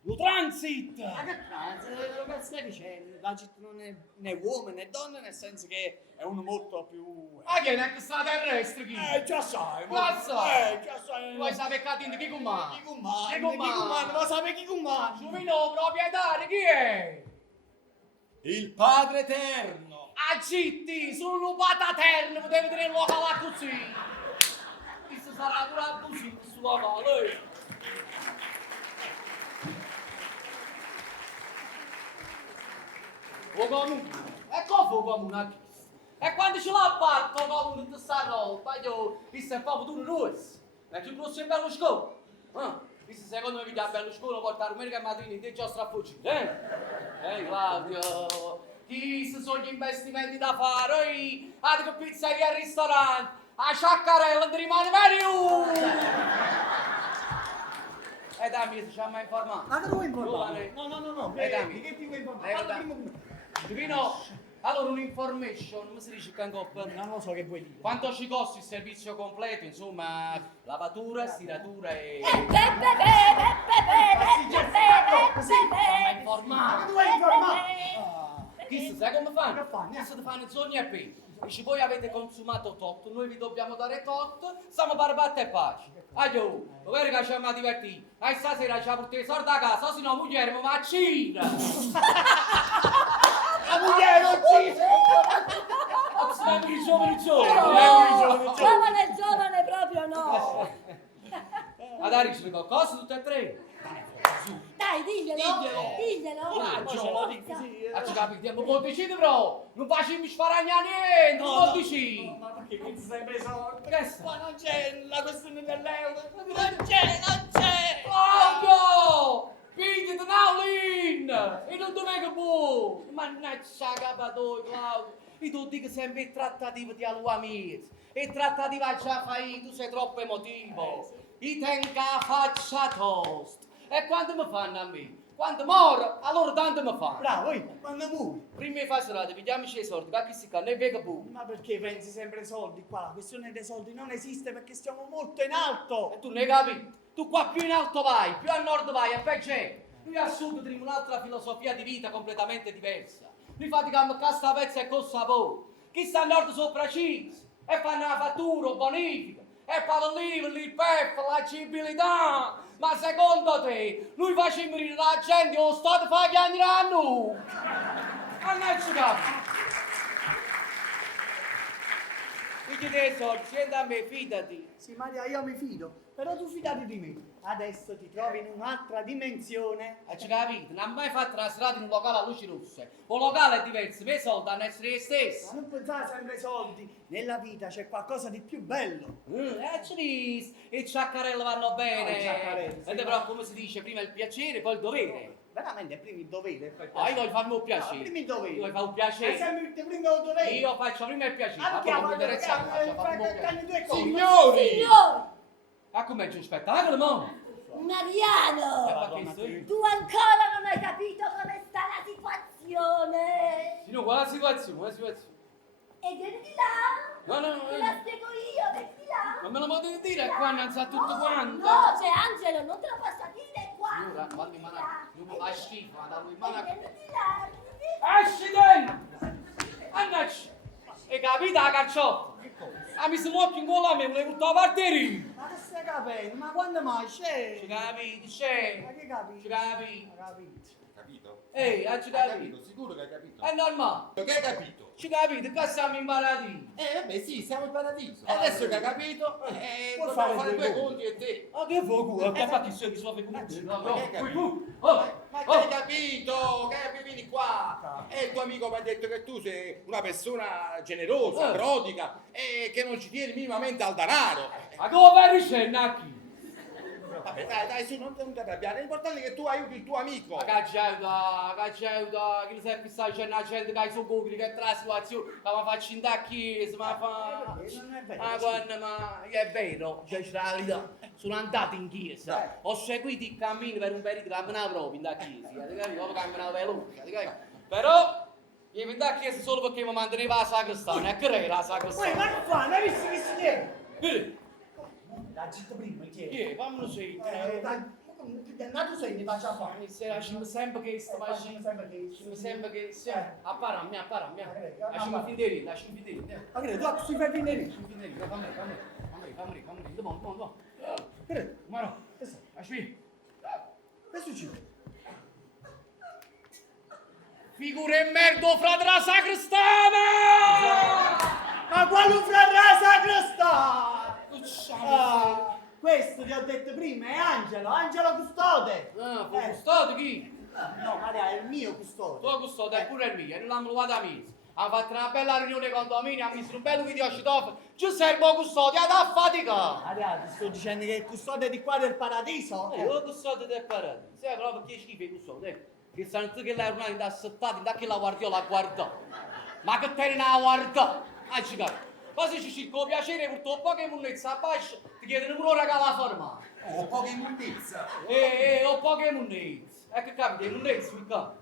Lo transit. Ma che cazzo stai dicendo? La città non è né uomo né donna, nel senso che è uno molto più. Ma che è una questa terrestre chi? Già sai, Già sai. già sai. Vuoi sapere Catino chi comanda? Chi comanda? Chi comanda? Vuoi sapere chi comanda? Giovino proprietario, chi è? Il Padre Eterno. Agitti, sono un pataterno, potevi vedere il locale così. Questo sarà pure abusivo questo locale. O comune, e come o comune a chi? E quando ce l'ha fatto o comune tutta sta roba, io, questo è proprio tu rosso. E tu non sei Berlusconi. Questo secondo me vedi a Berlusconi portare America e Madrid in te già strafuggire, Claudio, chi sono gli investimenti da fare? A pizzeria al ristorante, a sciaccarella ti rimane meglio! E dammi, se ci ha mai informato. Ma che vuoi informare? Giovane. No. Dammi. Che ti vuoi informare? Parla prima con me. Divino, allora un'information, come si dice Cancop? Non lo so che vuoi dire. Quanto ci costa il servizio completo, insomma, lavatura, stiratura e... Ma informare! Ma che vuoi informare? Chi sai come fanno? Che fanno? Chi si fanno zogni e pei. Dici, voi avete consumato tot, noi vi dobbiamo dare tot, stiamo barbatte e pace. Aglio, dove che ci abbiamo divertito? E stasera ci ha portato i soldi a casa, o se no moglie ma a Cina! La moglie non ci Giovane proprio no. Ad Arisco, cosa tutte e tre? Dai, diglielo. Coraggio. Forza. Ci capite? Non può decidere però! Non facciamo sparagnare niente! Non può No, decidere! ma perché pensi sempre ai soldi? Che sta? Ma non c'è la questione dell'euro. Non c'è. Claudio! Figli di Naulin! E non dove che può! Mannaggia capatoi, Claudio! E tu dici sempre il trattativo di Aluamiz. Il trattativo già fai, tu sei troppo emotivo. I tenga faccia toast. E quando mi fanno a me? Quando moro, allora tanto mi fanno. Bravo, quando muovi. Prima fa serata, vediamoci i soldi, che si canne e vega pure. Ma perché pensi sempre ai soldi qua? La questione dei soldi non esiste perché stiamo molto in alto. E tu ne capi? Tu qua più in alto vai, più a nord vai, e peggio è. Noi a sud abbiamo un'altra filosofia di vita completamente diversa. Noi faticamo a sta pezza e con sapore. Chi sta a nord sono precisi e fanno la fattura, bonifica, e fanno il PEF, l'agibilità. Ma secondo te, noi facciamo ridere la gente o lo Stato fa gli anni a noi? Annacci capi. Figli dei soldi, senti a me, fidati. Sì, Maria, io mi fido, però tu fidati di me. Adesso ti trovi in un'altra dimensione. Ci capite? Non hai mai fatto la strada in un locale a luci rosse. Un locale è diverso, ma i soldi hanno essere gli Ma stessi. non pensare sempre ai soldi. Nella vita c'è qualcosa di più bello. Ci dici, i ciaccarelli vanno bene. No, i ciaccarelli, sì, E però, come si dice, prima il piacere, poi il dovere. Veramente, prima il dovere e poi il Ah, io piacere. voglio farmi un No, piacere. prima il dovere. Io voglio fare un È piacere. sempre prima il dovere. Io faccio prima il piacere. Anche Ma a poi mi interessa, faccio farmi un fare piacere. due cose. Signori! Signore, Ah, com'è giù spettacolo, mo? Mariano, Ma che sei? tu ancora non hai capito come sta la situazione. Signor, qual è la situazione? Qual è la situazione? E vieni di là. No, no, Te la spiego io, vieni di là. non me lo potete dire, qua non sa tutto quanto. No, c'è Angelo, non te lo posso dire qua. Signora, falli mano, non mi fa schifo, ma da lui E mano. vieni di là, vieni di là. Esci dentro! Annacci! E capite la carciotta? Ah, mi si muove in gola a me, volevo portare la parteria! Ma che stai capendo? Ma quando mai c'è? Ci capite, c'è! Ma che capi? Ci capite! Ma capito. Capito? Ehi, ci Hai capite! capito? Sicuro che hai capito? È normale! Che hai capito? Ci capite, che siamo imparati! Vabbè sì, siamo in paradiso. E adesso che hai capito, Puoi dobbiamo fare fare due due conti. conti e te. Ma che fuoco? Che fatti sei di sua figura? Ma che hai capito? Ma che Oh! hai capito? Che vieni qua? E il tuo amico mi ha detto che tu sei una persona generosa, prodiga e che non ci tieni minimamente al denaro. Ma come vai ricennacchi? Vabbè, dai, su, non ti arrabbiare. L'importante è che tu aiuti il tuo amico. Ma che chi lo sai fissare c'è una gente che ha i suoi cucchi, che tra la situazione, che mi faccio in da chiesa, ma fa... Non è vero. Ma guarda, ma è vero, cioè c'è la verità. Sono andato in chiesa, ho seguito il cammino per un periodo che camminavo proprio in da chiesa, ti capi? Proprio camminavo veloce, ti capi? Però, io vengo da chiesa solo perché mi manteneva la sacrestana, e che era la Poi, sacrestana? ma che fa? Non hai visto che si tiene? L'ha detto prima, chi è? Chi è? Fammelo sentire. Dai, che dannato sei, ne faccia fare. Mi sembra che sto facendo... Mi sembra che sia... Appara a me. Lasciami finire, Ma che tu si fai venire? Fammi, domani. Che Ma no, lasciami. che succede? Figura e merda, frate la sacrestana! Ma quale fratello sacrestano? Questo ti ho detto prima, è Angelo Custode. Ah, fu custode chi? No, Maria, è il mio custode. Tuo custode è pure il mio, e non l'hanno trovato a mezzo. Hanno fatto una bella riunione condominio, hanno messo un bello video citofono. Ci serve un custode, ad fatica! Maria, ti sto dicendo che è il custode di qua del paradiso? Io custode del paradiso. Sai proprio che schifo il custode, che sanno tutti che l'hai ormai da settati, da che la guardiola la guarda. Ma che te ne ha guarda? Ah, ci capi. Quasi ci cerco piacere, purtroppo che munnezza a basso, ti chiedono pure ora che la forma. Ho poca immondizia. Ho poche munnezze. E che capita, i munnezze,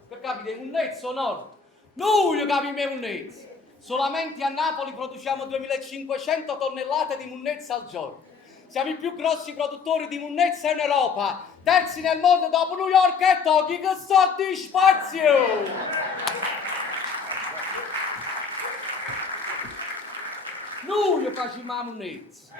che capita, i munnezze o nord? Noi capi me munnezze. Solamente a Napoli produciamo 2500 tonnellate di munnezze al giorno. Siamo i più grossi produttori di munnezze in Europa. Terzi nel mondo dopo New York e Tokyo, che so di spazio! Noi facciamo la munnezza.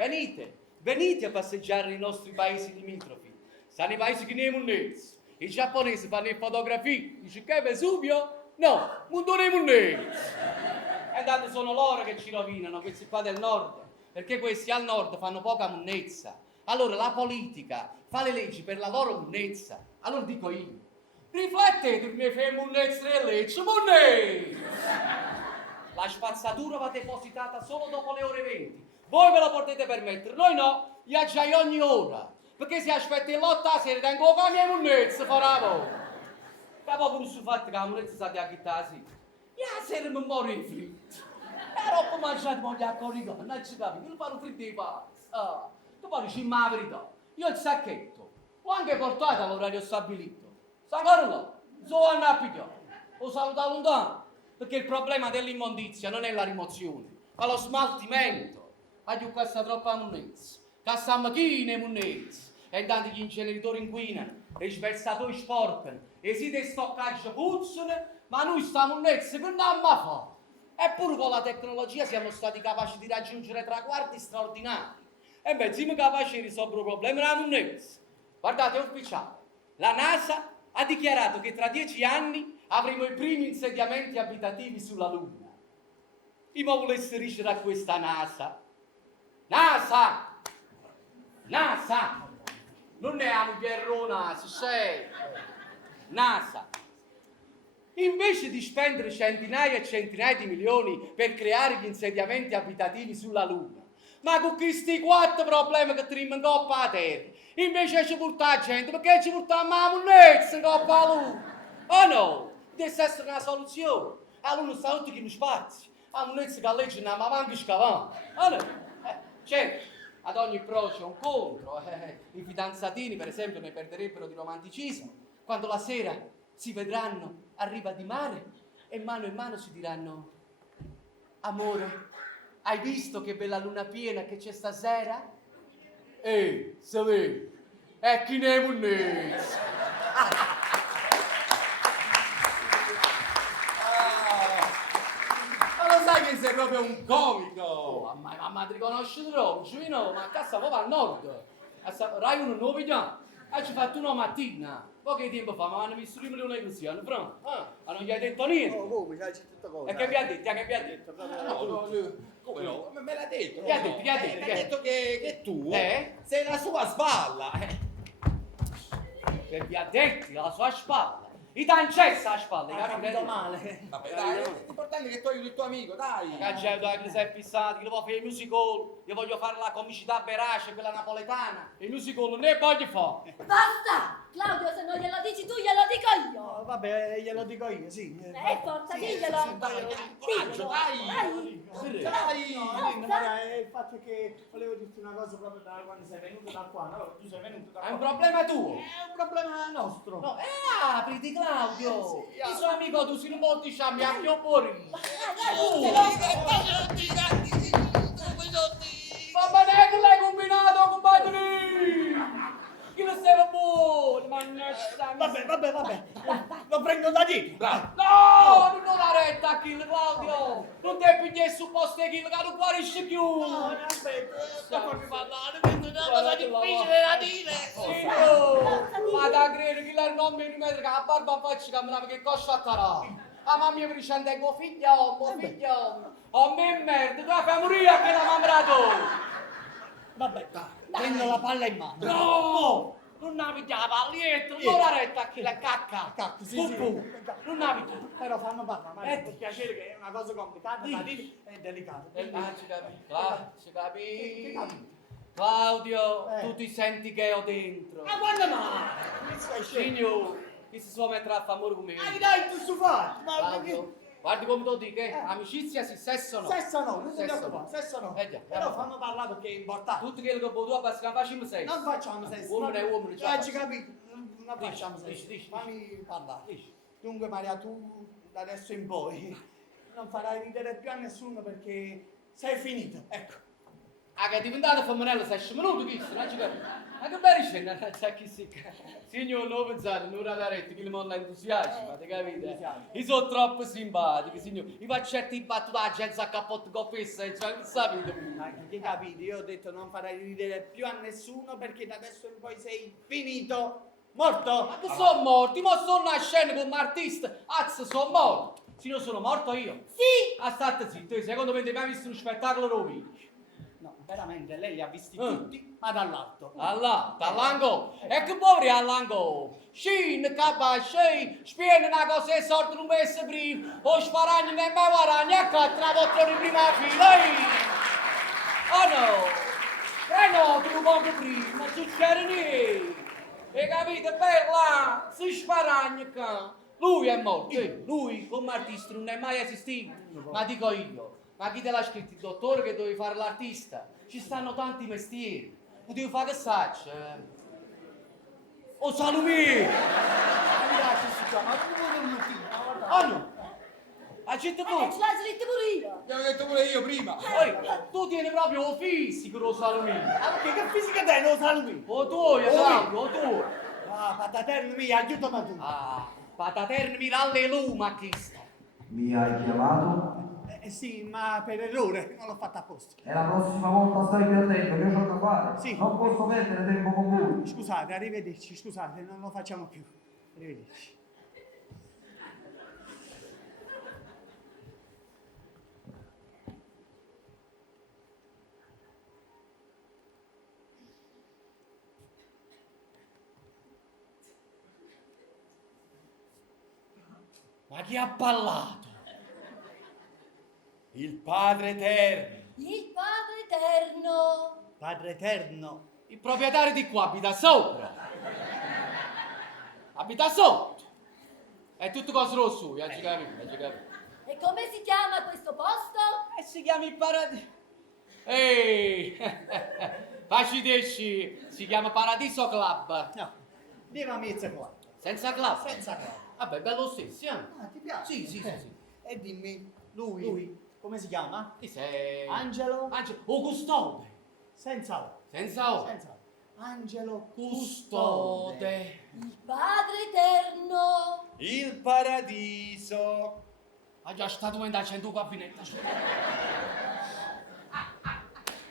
Venite a passeggiare nei nostri paesi limitrofi. Stanno i paesi che ne munnezza. I giapponesi fanno le fotografie. Dice che è Vesuvio? No, non è munnezza. E tanto sono loro che ci rovinano, questi qua del nord. Perché questi al nord fanno poca munnezza. Allora la politica fa le leggi per la loro munnezza. Allora dico io, Riflettete, miei femmunezze e lecce, monne! La spazzatura va depositata solo dopo le ore 20. Voi ve lo potete permettere, noi no, viaggiai ogni ora. Perché se aspetti l'8 a sera, tengo la mia munnezza, farà voi. Capo pure sul fatto che la munnezza sa di acchittare, e a sera mi muore in fritto. E dopo mangiate moglie a corrigare, non ci capisco, io fanno fritto di pazzi. Tu poi dici la verità, io il sacchetto, l'ho anche portato all'orario stabilito. Sta ancora là, so andare a pigliare, lo saluta lontano, perché il problema dell'immondizia non è la rimozione, ma lo smaltimento. Hai questa troppa munnezza, cassa macchine munnezza. E intanto gli inceneritori inquinano, i sversatori sporcano, e si dei stoccaggi puzzano, ma noi sta munnezza che non abbiamo fatto. Eppure con la tecnologia siamo stati capaci di raggiungere traguardi straordinari. E beh, siamo capaci di risolvere il problema della munnezza. Guardate, è ufficiale, la NASA ha dichiarato che tra 10 anni avremo i primi insediamenti abitativi sulla Luna. Chi mi volesse riuscire a questa NASA? NASA! NASA! Non è un pierrona, si sei. NASA. Invece di spendere centinaia e centinaia di milioni per creare gli insediamenti abitativi sulla Luna, ma con questi 4 problemi che tiriamo in coppa a terra, invece ci porta la gente, perché ci portiamo la munnezza in coppa alla Luna? Oh no, deve essere una soluzione. La Luna sta tutto in spazio, la munnezza che alleggia non ma manca scavando. Oh no, certo. Ad ogni pro c'è un contro. I fidanzatini, per esempio, ne perderebbero di romanticismo quando la sera si vedranno a riva di mare e in mano si diranno: amore, hai visto che bella luna piena che c'è stasera? Se vedi, è chi ne è munnezza. Ma lo sai che sei proprio un comico? Oh, ma ti riconosci proprio, Gino, ma a casa proprio al nord. Rai uno nuovo vediamo. Hai fatto una mattina. Poco tempo fa, ma hanno visto 2 milioni di così, ma non gli hai detto niente. Oh, come, sai, c'è tutta cosa. E che vi ha detto? Che vi ha detto? Come no? Me l'ha detto. Chi ha detto? Chi ha detto? Mi ha detto che tu sei la sua spalla. Che vi ha detto? La sua spalla. I tancessa a spalla, Ha capito male. Vabbè, dai, l'importante è che tu aiuti il tuo amico, dai. Che li sei fissati, che lo vuoi fare il musical, io voglio fare la comicità verace, quella napoletana. Il musical non ne voglio fare. Basta! Claudio, se non glielo dici tu, glielo dico io! No, vabbè, glielo dico io, sì. Forza, diglielo! Dai, coraggio, dai. Dai. No, Elena, guarda, il fatto è che volevo dirti una cosa proprio da quando sei venuto da qua, no? Tu sei venuto da qua. È un problema tuo. È un problema nostro. No, apriti Claudio. Il suo amico tu si non può diciamo, mi ha più fuori. Va bene che l'hai combinato, compagni! Chi lo serve buono, mannaggia. Vabbè. Lo prendo da dietro. Bravo. No, non la retta a kill, Claudio. Non ti pigliare su posto kill, che non guarisci più. No, aspetta. Fammi parlare, questa è una cosa difficile da dire. Sì, ma da credere che lei non mi rimette che la barba faccia camminare che cosa attarà. Ah, mamma mia, mi dice, figlio. Oh, me merda, tu fai morire che la mamma. Vabbè, prendo la palla in mano. No! Non avete la pallietta, non la retta a chi la cacca. Cacca, sì. Non avete. Però fanno parlare, ma per piacere che è una cosa complicata da dire, è delicata. Ci capi. Claudio, tu ti senti che ho dentro. Ma guarda mai! Signor, chi si può mettere a fare amore con me? Dai, tu su fare! Ma Claudio, guardi come tu dico, amicizia si sesso no. sesso no, non ti preoccupare, sesso no. Già, Però fanno parlare perché è importante. Tutto quello che tu basta che facciamo sesso. Non facciamo sesso. Uomini e uomini, già. Hai capito? Non facciamo sesso. Dici. Fammi parlare. Dici. Dunque Maria, tu da adesso in poi non farai ridere più a nessuno perché sei finito. Ecco. Ah, che è diventato femminello 6 minuti, chissà, non ci capisco. Ma che bella scena, c'è chi si... Signor, non pensate, non radaretti, che li molla entusiasmo, avete capito? Io sono troppo simpatico, signor. Io faccio certi battute a gente a cappotto con fissa, cioè, non sapete. Ma che capito? Io ho detto non farai ridere più a nessuno perché da adesso in poi sei finito. Morto! Ma che sono morti? Ma sono a scena come artista, azz, sono morto. Signor, sono morto io. Sì! Ah, state zitto, secondo me ti hai mai visto uno spettacolo rovic? No. veramente lei li ha visti tutti, ma dall'alto. Dall'ango. E che poveri all'ango. Scin, capa, scei, spieghi una cosa e sorte un mese prima. O sparagni ne me guaragni, ecco a trabottoni prima fila. Oh no, tu poco prima, succede niente. E capite, bella, si sparagna. Lui è morto, lui come artista non è mai esistito. Ma dico io, ma chi te l'ha scritto? Il dottore che dovevi fare l'artista? Ci stanno tanti mestieri. Potevi fare che saccia. Oh Salumi! Ma tu non lo tiri, Oh no! A città Ce tu! l'ha scritto pure io. Abbiamo detto pure io prima. Poi, tu tieni proprio fisico, lo Salumi! Ah, perché che fisica te, non sa lui? O tu, Claudio, o tu! Ah, pataterno mia, aiutami tu. Ah, patatermi l'alleluma chi sta! Mi hai chiamato? Sì, ma per errore, non l'ho fatta apposta. E la prossima volta stai più attento, che io ho da fare. Sì. Non posso perdere tempo con voi. Scusate, arrivederci, scusate, non lo facciamo più. Arrivederci. Ma chi ha ballato? Il Padre Eterno. Il Padre Eterno. Padre Eterno. Il proprietario di qua abita sopra! Abita sotto! È tutto cose rosso, ci capito, ci capito. E come si chiama questo posto? E si chiama il paradiso. Ehi! Facitesci, si chiama Paradiso Club. No, viva mezza qua. Senza club. Senza qua. Vabbè, bello stesso, eh? Ah, ti piace? Sì. E dimmi, lui, come si chiama? Chi sei? Angelo? Angelo. O custode. Senza O. Senza O. Senza O. Angelo Custode. Il Padre Eterno. Il Paradiso. Ha già stato diventando 100 cabinetta.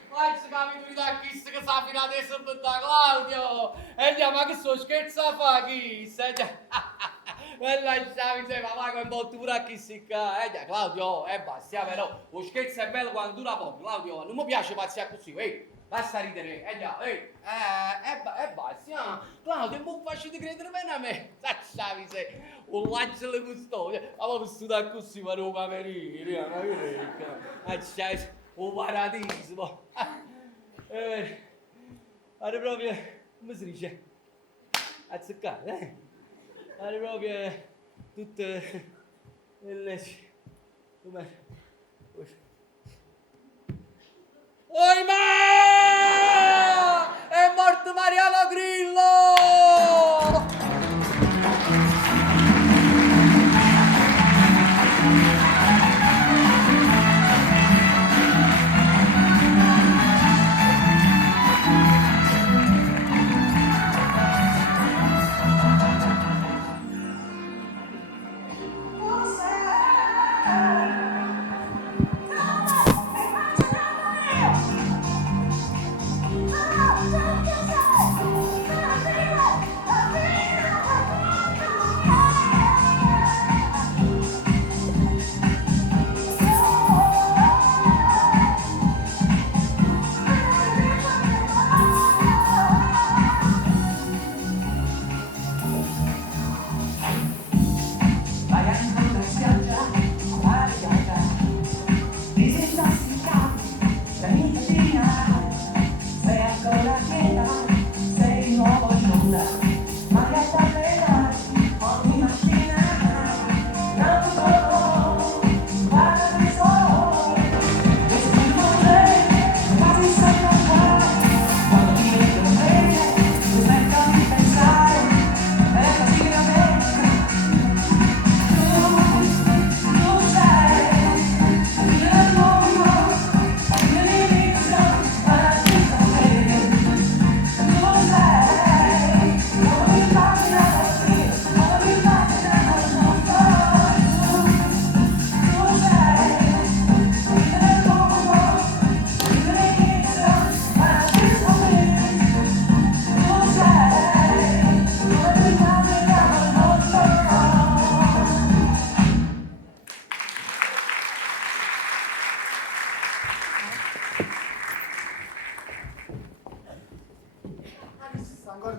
Faccio capito da chi che sa fino adesso da Claudio. E già, ma che so scherzo a fa chi? Quella ciao insieme, ma con bottura a chi si ca. Già, Claudio, basta, però. Lo scherzo è bello quando dura poco, Claudio. Non mi piace pazziare così, basta ridere, già, basta. Claudio, non faccio credere bene a me. Sacciavi se un lancio le custode. Ma poi studiare così per un camerino, ma che un paradiso. Era proprio, come si dice? Azzeccare, Era proprio tutte le... come... Oimè! È morto Mariano Grillo! Ah,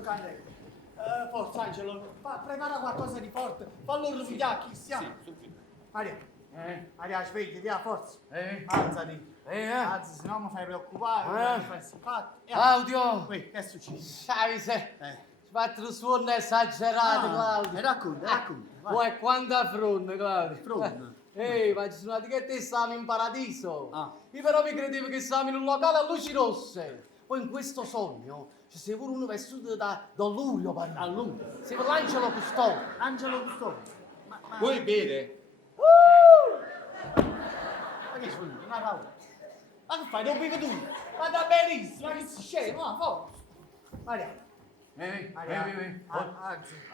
candele. Forza, Angelo, prepara qualcosa di forte. Fallo rubiare, chi siamo? Sì, subito. Maria, Maria, svegliati, via, forza. Eh? Alzati. Eh? Alzati, se no mi fai preoccupare. Eh? Mi fai fatto. Claudio! Che è successo? Sai se... Eh. Sbattere il suono esagerato, Claudio. Racconta. Ma quanta fronte, Claudio. Fronte? Ma ci sono stati che te stavamo in paradiso. Ah. Io però mi credevo che stavamo in un locale a luci rosse. Poi in questo sogno ci sei pure uno vestito da Lurio, parla. All'unghia. Sei l'angelo custode. Angelo Custode. Ma Vuoi bere? che suoni? Una parola. Ma che fai? Non bevi tu? Ma da benissimo, ma che si scemo, ma forza. Maria. Maria.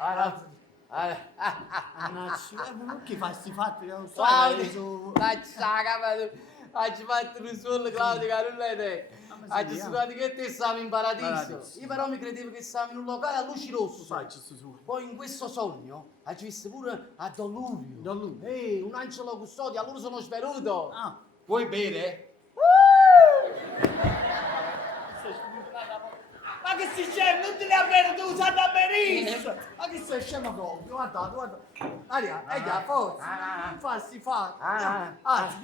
Alzati. Ma che fai sti fatti che non sai? Claudio, oggi fatto un suono, Claudio, che non è te. Oggi sono stati che te stavamo in paradiso. Io però mi credevo che stavamo in un locale a luci rosse. Faccio sto suono. Poi in questo sogno ho visto pure a Don Lurio. Don Lurio. Un angelo custode, a loro sono svenuto. Ah. Vuoi bere? Ma che si scemo? Non te ne ha bene, tu sai da benissimo! Ma che sei scemo proprio? Guarda. Maria, già, forza! Farsi fatto! Anzi,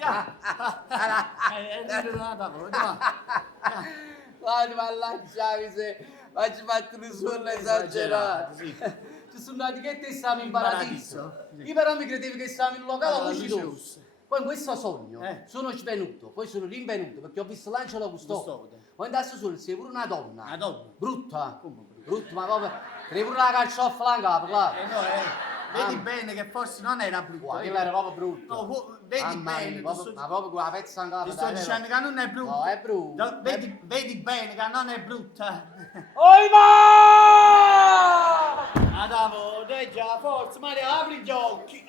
Guarda, ma lanciavi se ci fatto un suono esagerato. Sì. Ci sono stati che te stavamo in paradiso. Paradiso? Io però mi credevo che stavamo in un locale a Alla luci luce rosse. Poi in questo sogno Eh. sono svenuto, poi sono rinvenuto perché ho visto l'angelo custode. Custode. Poi in questo sogno sei pure una donna. Una donna? Brutta. Come brutta? Brutta, ma proprio... Devi pure una calcioffola in capo, là. Vedi bene che forse non era brutto. Guarda, quella era proprio brutta. No, vedi Mamma bene, mia, ti proprio- sto- ma proprio con la pezza in capo. Ti sto dai, dicendo che non è brutto. No, è brutto. No, vedi bene che non è brutta. Adamo, già, forza, Maria, apri gli occhi.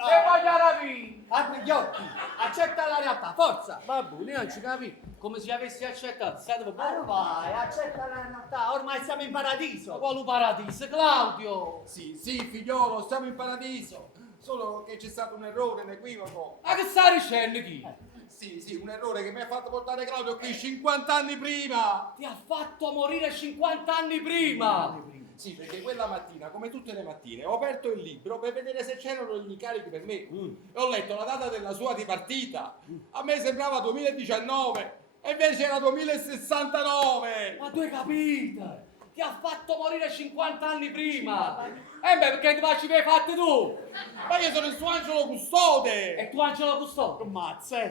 Apri gli occhi, accetta la realtà, forza. Babbo, io non ci capi come se avessi accettato. State per Ma vai, accetta la realtà, ormai siamo in Ma paradiso. quale paradiso, Claudio? Sì, figliolo, stiamo in paradiso. Solo che c'è stato un errore, un equivoco. Ma che stai dicendo chi? Sì, un errore che mi ha fatto portare Claudio qui 50 anni prima. Ti ha fatto morire 50 anni prima. Sì, perché quella mattina, come tutte le mattine, ho aperto il libro per vedere se c'erano gli incarichi per me. E ho letto la data della sua dipartita. A me sembrava 2019 e invece era 2069. Ma tu hai capito? Ti ha fatto morire 50 anni prima. Beh, perché ti ci hai fatto tu? Ma io sono il suo angelo custode. E tu angelo custode? Mazza, E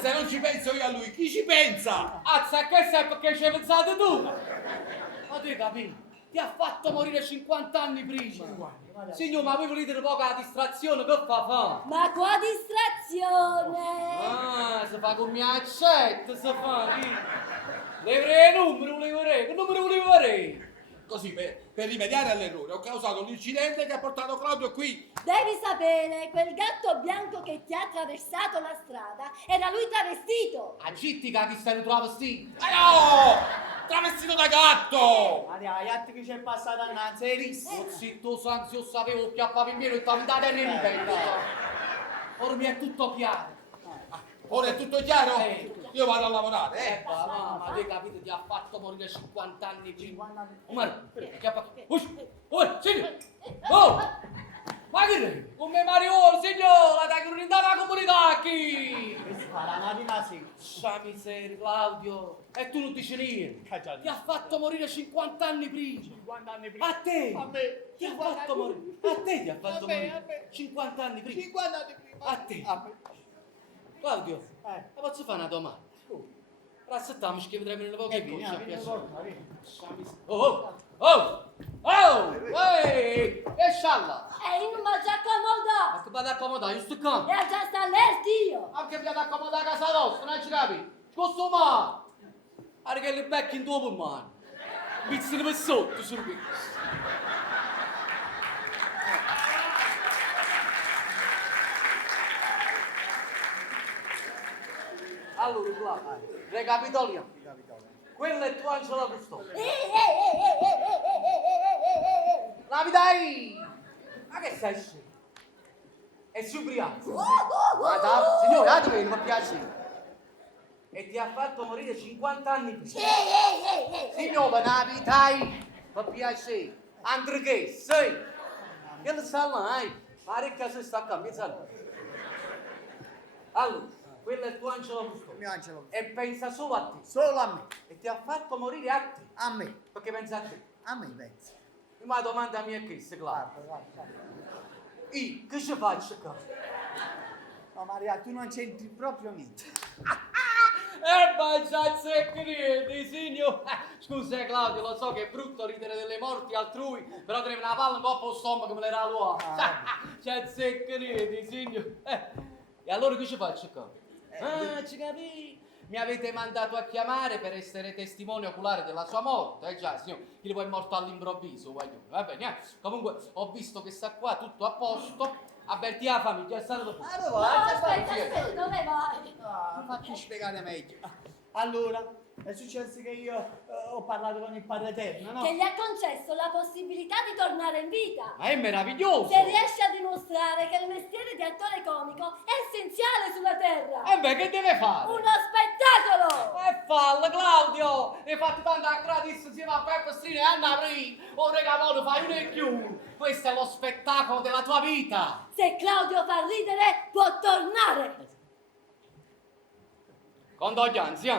se non ci penso io a lui, chi ci pensa? Azza, che sei perché ci hai pensato tu? Ma tu hai capito? Ti ha fatto morire 50 anni prima. Signor, ma voi volete poca distrazione, che fa? Ma qua distrazione! Ah, si fa con mia accetta, si fa. Leverei il numero, che numero volevo avere? Così, per rimediare all'errore, ho causato l'incidente che ha portato Claudio qui. Devi sapere, quel gatto bianco che ti ha attraversato la strada era lui travestito! A Gittica ti stai travestito. No! Travestito da gatto! Maria, gli altri che c'è passata innanzi, hai visto? Oh, zitto, sanzi, io sapevo che chiappava in pieno e t'avevi dato in rimpetto. Ora mi è tutto chiaro. Ora è tutto chiaro? Tutto chiaro. Io vado a lavorare, Ma tu hai capito, ti ha fatto morire 50 anni prima. 50 anni. Omar, chiappa. Signor! Oh! Ma che è? Come Mario, signora, dai che non è andata la comunità qui! Questa fa la mattina sì. Scia miseria, Claudio. E tu non dici niente. Ti ha fatto morire 50 anni prima. 50 anni prima. A te! A me. Ti ha fatto morire. A te ti ha fatto A me, morire. a me. 50 anni prima. 50 anni prima. A te. A me. Claudio, Eh. ma posso fare una domanda? Rassattiamo che vedremo nelle poche Vieni, cose. vieni, porta, vieni. E scialla! E io non mi già accomodò! Ma che vado ad accomodare, io sto qua. E ha già sta all'ertio! Anche vado ad accomodare a casa nostra, non ci capi? Scosto ma! Guarda che le becchi in dopo mano. Pizzino per sotto, subito. Allora, Claudio, recapitoliamo. Quello è tuo angelo custode. La dai! Ma che stai scemo? E si ubriaco. Ma signore, datemi, non mi piace. E ti ha fatto morire 50 anni prima. Signore, navitai! per piacere. André, sei. Che lo sa mai? Pare che si sta cambiando. Allora, quello è il tuo angelo custode. Mio angelo. E pensa solo a te. Solo a me. E ti ha fatto morire a te. A me. Perché pensa a te. A me pensi. Ma la domanda mia è questa, Claudio. Guarda. Io che ci faccio qua? No, Maria, tu non c'entri proprio niente. Già se credi, signor. Scusa Claudio, lo so che è brutto ridere delle morti altrui, però tenevo una palla in coppa allo stomaco, me l'era l'uomo. Già se credi, signor. E allora che ci faccio qua? Ci capì? Mi avete mandato a chiamare per essere testimone oculare della sua morte, già, signor, che poi è morto all'improvviso, guaglione. Va bene, comunque ho visto che sta qua tutto a posto, avverti la famiglia, è stato dopo. No, aspetta, dove vai? Facci spiegare meglio. Allora, è successo che io ho parlato con il Padre Eterno, no? Che gli ha concesso la possibilità di tornare in vita. Ma è meraviglioso! Se riesce a dimostrare che il mestiere di attore comico è essenziale sulla terra. E beh, che deve fare? Uno spettacolo! E fallo, Claudio! Ne hai fatto tanto a gratis insieme a Peppestrino e Anna Pri! Ora che fai uno e più! Questo è lo spettacolo della tua vita! Se Claudio fa ridere, può tornare. Condoglianze,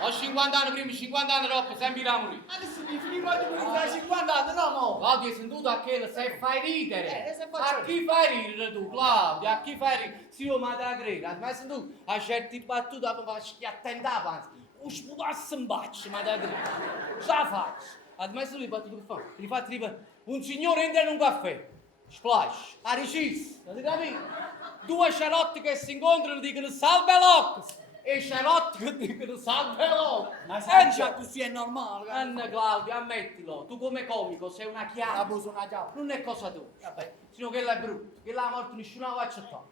Ho 50 anni prima, 50 anni dopo, sempre da morire. Adesso mi finirò di morire da 50 anni, no, mo? Claudio, hai sentito a che se fai ridere? Se faccio A chi fai ridere tu, Claudio? A chi fai ridere? Sì, io ma da credere, ma hai sentito a certi battute dopo faccio che attendavo, anzi, un sputasso in baccio, ma da credere. Ce la faccio. Ha messo lui battute che fa? Li fa tipo, un signore entra in un caffè, splash, a ricis, non ti capi? Due sciarotti che si incontrano dicono salve l'occhio. E sciarotti che dicono salve l'occhio. Ma sai, già così è normale. Anna Claudio, ammettilo, tu come comico sei una chiave. Abuso una chiave. Non è cosa tua. Vabbè, sino che è brutto, che la morte nessuno la va a accettare.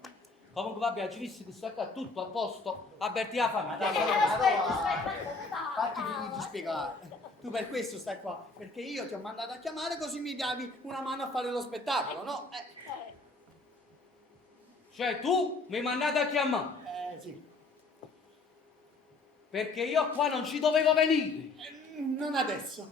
Comunque vabbè, ci visto che sta qua tutto a posto, avverti la famiglia. Aspetta. Fatti finire di spiegare. Tu per questo stai qua, perché io ti ho mandato a chiamare così mi davi una mano a fare lo spettacolo, no? Cioè tu mi hai mandato a chiamare, Sì. perché io qua non ci dovevo venire. Non adesso.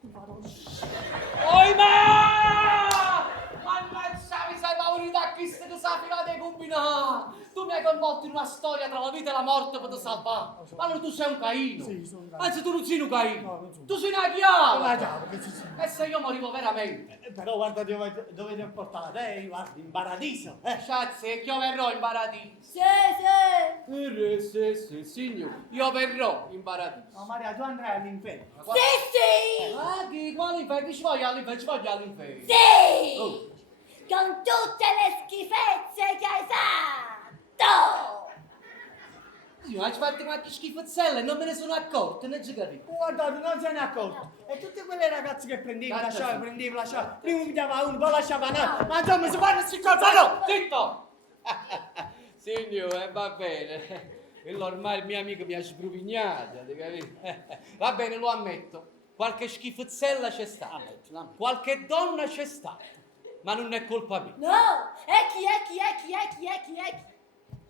Oi ma! Mannaggia, mi sei paurita a chi se ne sa fila dei combinati! Tu mi hai coinvolto in una storia tra la vita e la morte per te salvare. Allora tu sei un Caino. Sì, sono un Caino. Anzi, tu non sei un Caino. No, non sono. Tu sei una chiave. La chiave, che ci sia. E se io morivo veramente? Però guarda dove ti ho portato te, guarda, in paradiso. Scazzi, che io verrò in paradiso. Sì. Signore, io verrò in paradiso. No, Maria, tu andrai all'inferno. Sì. Ma chi, quale inferno? Chi ci voglio all'inferno? Ci voglio all'inferno. Sì. Oh. Con tutte le schifezze che hai fatto. Io ho fatto qualche schifozzella e non me ne sono accorto, non ci capisco. Guardate, non se ne è accorto. E tutte quelle ragazze che prendevi, lasciava. Prima mi dava uno, poi lasciava l'altro. Ma insomma, si fanno queste cose, no? Zitto! Signore, va bene. E ormai il mio amico mi ha sbruvignato, ti capisci? Va bene, lo ammetto. Qualche schifozzella c'è stata. Qualche donna c'è stata. Ma non è colpa mia. No. E chi?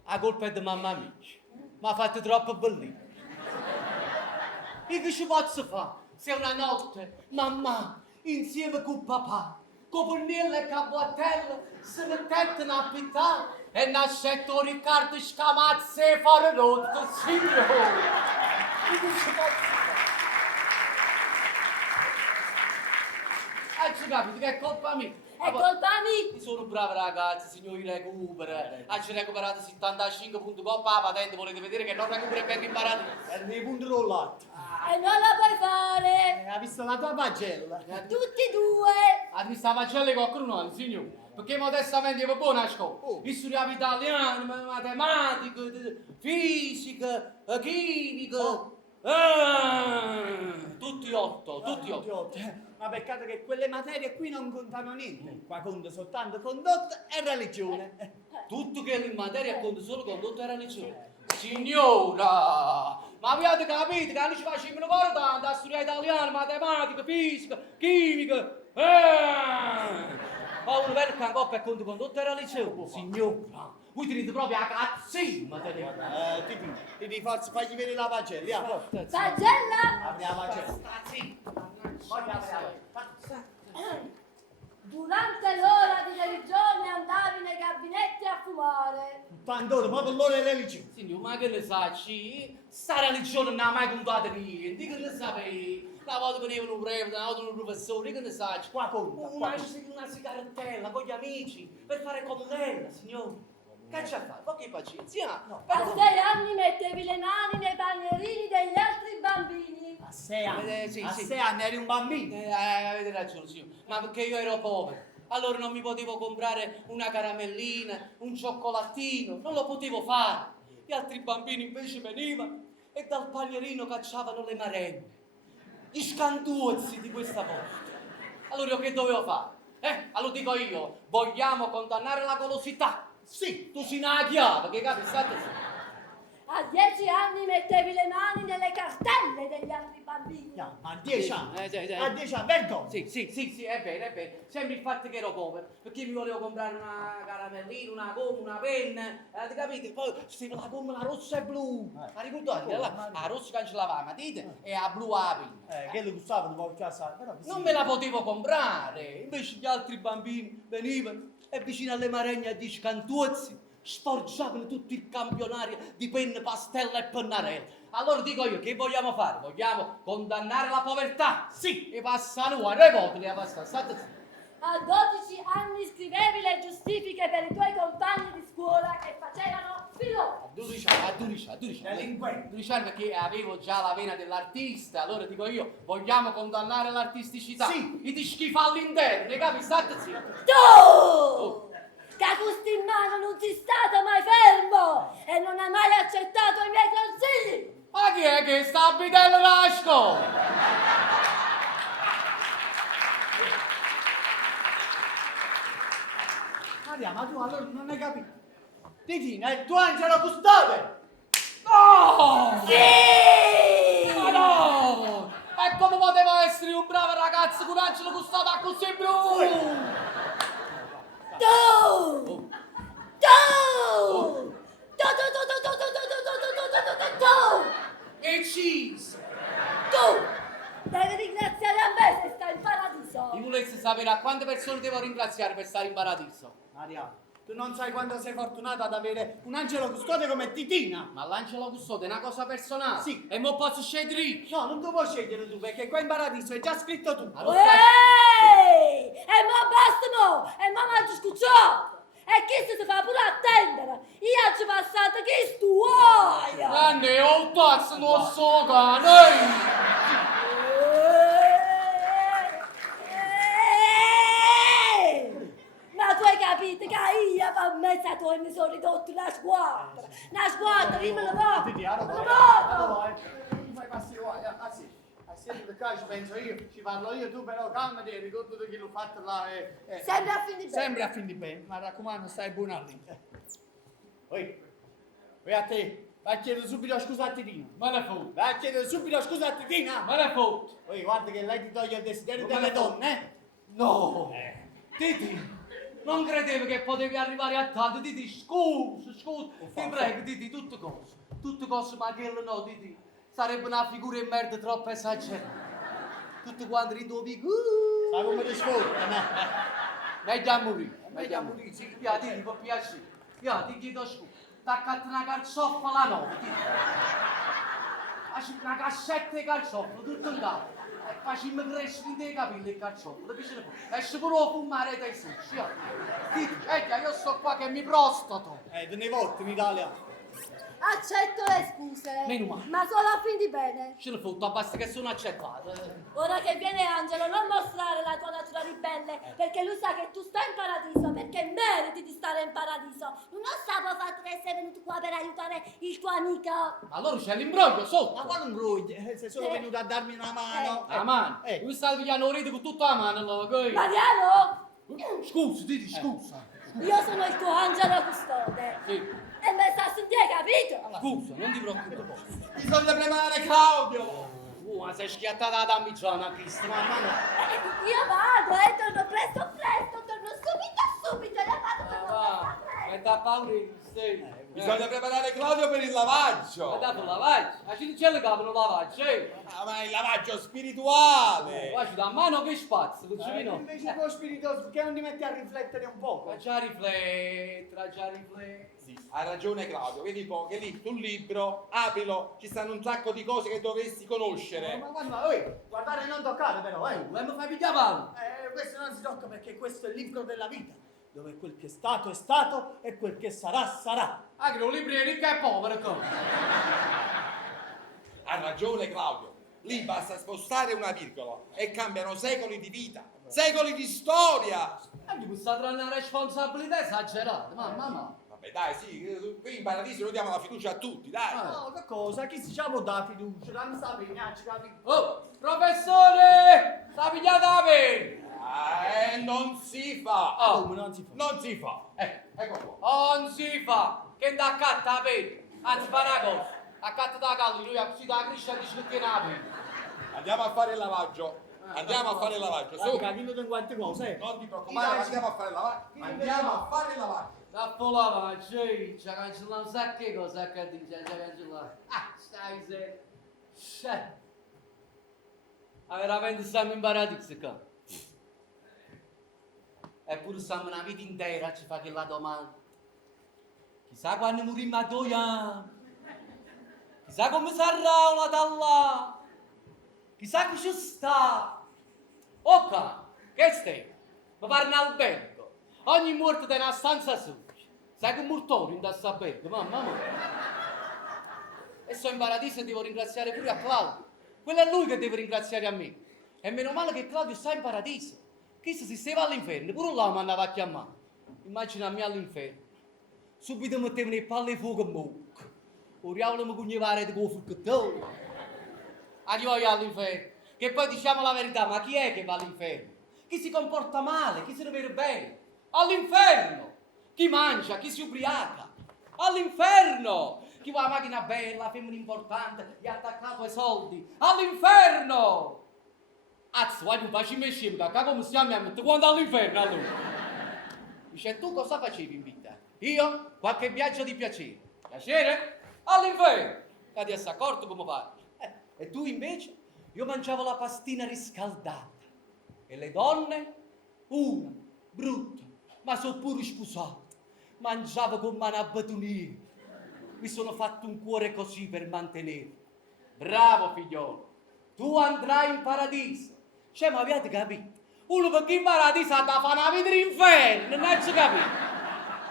La colpa è di mamma mia. Mi ha fatto troppo bellino. E che ci posso fare? Se una notte mamma, insieme con papà, con Pennella e Cabottella, se ne mettono a pittare e nascetto Riccardo Scamazzi e fare rotto, signore. E che ci posso fare? Ci capito che è colpa mia. È colpa mia. Sono brava ragazzi, signori recupera. Ci recuperato 75 punti coppa la patente, volete vedere che non recupera e vengo in paradiso. Per dei punti rollati. E non la puoi fare. Ha visto la tua pagella. Tutti e due. Ha visto la pagella con Crunoni, signore. Perché modestamente io buona a scuola. Io studiavo italiano, matematica, fisica, chimica. Tutti otto. Ma peccato che quelle materie qui non contano niente. Qua conta soltanto condotta e religione. Tutto che in materia conta solo condotta e religione. Signora! Ma avete capito che noi ci facevano ancora tanto a studiare italiano, matematica, fisica, chimica. Ma uno vero che ancora per conto condotta e religione. Signora! Voi tenete proprio a cazzimma, tenete. Titi, forza, fagli vedere la pagella, forza. Pagella? Apri la pagella. Durante l'ora di religione andavi nei gabinetti a fumare. Tanto, ma per loro è religione. Signor, ma che ne sai? Sta religione non ha mai contato niente, che ne sapevi? Una volta venivano un prete, una volta un professore, che ne sai? Qua conta, Una sigarettella con gli amici per fare comunella, signore. Che c'è a fare? Poche pazienza, no. A 6 anni mettevi le mani nei panierini degli altri bambini. A 6 anni, Sì, a sì. 6 anni eri un bambino. Avete ragione, signore. Ma perché io ero povero. Allora non mi potevo comprare una caramellina, un cioccolatino, non lo potevo fare. Gli altri bambini invece venivano e dal panierino cacciavano le marenne, gli scantuozzi di questa posta. Allora io che dovevo fare? Allora dico io, vogliamo condannare la golosità? Sì, tu sei una chiave, che capi, state sì. A 10 anni mettevi le mani nelle cartelle degli altri bambini. No, ma a 10 anni, sì. a 10 anni, vergogna. Sì, è vero, è vero. Sempre il fatto che ero povero, perché mi volevo comprare una caramellina, una gomma, una penna, capite? Poi c'era la gomma, la rossa e blu. La ricordate? La rossa cancellava la matita e la blu la penna. Che lo gustavano, poi però Non me la potevo comprare, invece gli altri bambini venivano e vicino alle maragne di scantuozzi sporgiavano tutto il campionario di penne, pastella e pennarelli. Allora dico io, che vogliamo fare? Vogliamo condannare la povertà? Sì! E passano a repotoli a passare, state sì. A 12 anni scrivevi le giustifiche per i tuoi compagni di scuola che facevano filone. A 12 anni. Delinquente. 12 anni perché avevo già la vena dell'artista, allora dico io, vogliamo condannare l'artisticità? Sì. I schifalli interni, capi? State sì. Tu! Che a questo in mano non sei stato mai fermo e non hai mai accettato i miei consigli. Ma chi è che sta abitando la scuola? Maria, ma tu allora non hai capito. Titina, è il tuo angelo custode. No! Sì! Ma no! E come potevo essere un bravo ragazzo con un angelo custode a così blu? Tu! E cheese! Tu! Devi ringraziare a me se stai in paradiso. Ti volessi sapere a quante persone devo ringraziare per stare in paradiso? Maria, tu non sai quanto sei fortunata ad avere un angelo custode come Titina. Ma l'angelo custode è una cosa personale. Sì. E mo posso scegliere io. No, non tu puoi scegliere tu, perché qua in paradiso è già scritto tu. Allora, Ehi! E mo basta mo! E mo mangio scucciato! E chi si fa pure attendere? Io ci passato chi stuoia! ne ho tazzo non so cane! Ma tu hai capito che io per mezza tua mi sono ridotto una squadra! Una squadra, io me la voto! Titina, Me la voto! mi fai passare sì. Siete qua ci penso io, ci parlo io, tu però calmati e ricordati che l'ho fatto là Sempre a fin di bene. sempre a fin di bene, ma raccomando stai buono lì. Oi a te, vai a chiedere subito scusa a Titina. Me ne foto! Vai a chiedere subito scusa a Titina. Me ne foto! Oi, guarda che lei ti toglie il desiderio delle donne. No! Titi! Non credevo che potevi arrivare a tanto, Titi, scusa, ti prego, Titi, tutte cose, ma quello no, Titi, sarebbe una figura in merda troppo esagerata. Tutti quanti ridovi, Sai come ti sfotta, no? meglio a morire, sì, via, Titi, per piacere, via, ti chiedo scusa, t'accatti una carciofa la notte, Titi, facci una cassetta di carciofo, tutto in capo. Facciamo crescere dei capelli e carciofo, esce pure a fumare dai sushi. Dite, io sto qua che mi prostato. Te ne volte in Italia. Accetto le scuse, Meno male. ma solo a fin di bene. Ce ne foto, basta che sono accettato. Ora che viene Angelo, non mostrare la tua natura ribelle, perché lui sa che tu stai in paradiso, perché meriti di stare in paradiso. Non sapevo fatto che sei venuto qua per aiutare il tuo amico. Allora c'è l'imbroglio Ma sotto. quando imbroglio? Sei solo venuto a darmi una mano. La mano. Lui sta pigliando ride con tutta la mano, allora, che? Mariano, Scusa, Titi, scusa. io sono il tuo angelo custode. Sì. E me sta a sentire, capito? Scusa, non ti preoccupare. Bisogna premere Claudio! Ma sei schiattata da Damigiana, Cristo, mamma mia. Io vado, torno presto, torno subito, e la vado, torno Va. presto. E da paura, sì. Bisogna preparare Claudio per il lavaggio. Ma dopo lavaggio? Ma ci dice che capano lavaggio, Ah, ma il lavaggio spirituale. Qua ci dà mano che spazio, cucino. Invece tu spiritoso, perché non ti metti a riflettere un poco? Ma già riflettere, già riflettere. Sì, ha ragione Claudio, vedi un po' che lì sul libro, aprilo, ci stanno un sacco di cose che dovresti conoscere. Ma guarda, guardare non toccare però, Ma mi fai pigliare mano? Questo non si tocca perché questo è il libro della vita, dove quel che è stato e quel che sarà sarà. Anche un libro ricco e povero, come? Ha ragione Claudio, lì basta spostare una virgola e cambiano secoli di vita, secoli di storia. Anche questa tra una responsabilità esagerata, mamma. Vabbè dai, sì, qui in paradiso noi diamo la fiducia a tutti, dai. No, che cosa? Chi si chiama da fiducia? Non sta pignacci, capito? Oh, professore! Sta pigliando la penna! Non si fa. Oh, Come non si fa? Non si fa. Ecco qua. non si fa! Che da accatta la penna! Anzi, fa una cosa! Accatta da caldo, lui ha uscito la criscia e dice che tiene la penna! Andiamo a fare il lavaggio. Andiamo a fare il lavaggio, su. Capito in quante cose? Non ti preoccupare, andiamo a fare il lavaggio. Andiamo a fare il lavaggio. Da polava, c'è cancellato un sacco di cose a cardiglia, c'è cancellato. Ah, stai se. Ma veramente stiamo in paradiso qua. Eppure stiamo una vita intera a ci fa quella domanda. Chissà quando morimmo a doia. Chissà come sarà la dalla. Chissà che ci sta. Ok, che stai? Mi pare un albergo. Ogni morto tiene una stanza sua. Sai che mortorio in questo albergo, mamma mia. E sono in paradiso e devo ringraziare pure a Claudio. Quello è lui che deve ringraziare a me. E meno male che Claudio sta in paradiso. Chissà se stava all'inferno, pure là mi andava a chiamare. Immagina a me all'inferno. Subito mettevano le palle di fuoco a bocca. Ora mi cognevare di cuoco furcatore. Arrivo all'inferno. Che poi diciamo la verità, ma chi è che va all'inferno? Chi si comporta male, chi si deve bene? All'inferno! Chi mangia, chi si ubriaca? All'inferno! Chi va a macchina bella, femmina importante, gli ha attaccato ai soldi? All'inferno! Azzo, vai un faccio mescimo, che come stiamo a mettere quando all'inferno allora? Dice, tu cosa facevi in vita? Io? Qualche viaggio di piacere. Piacere? All'inferno! Che ti sei accorto come parli? E tu invece? Io mangiavo la pastina riscaldata. E le donne? Una, brutta, ma sono pure sposate. Mangiavo con mano a batonie. Mi sono fatto un cuore così per mantenere. Bravo figliolo, tu andrai in paradiso. Cioè, ma avete capito? Uno perché in paradiso ha da fare una vita d'inferno, non ci capito?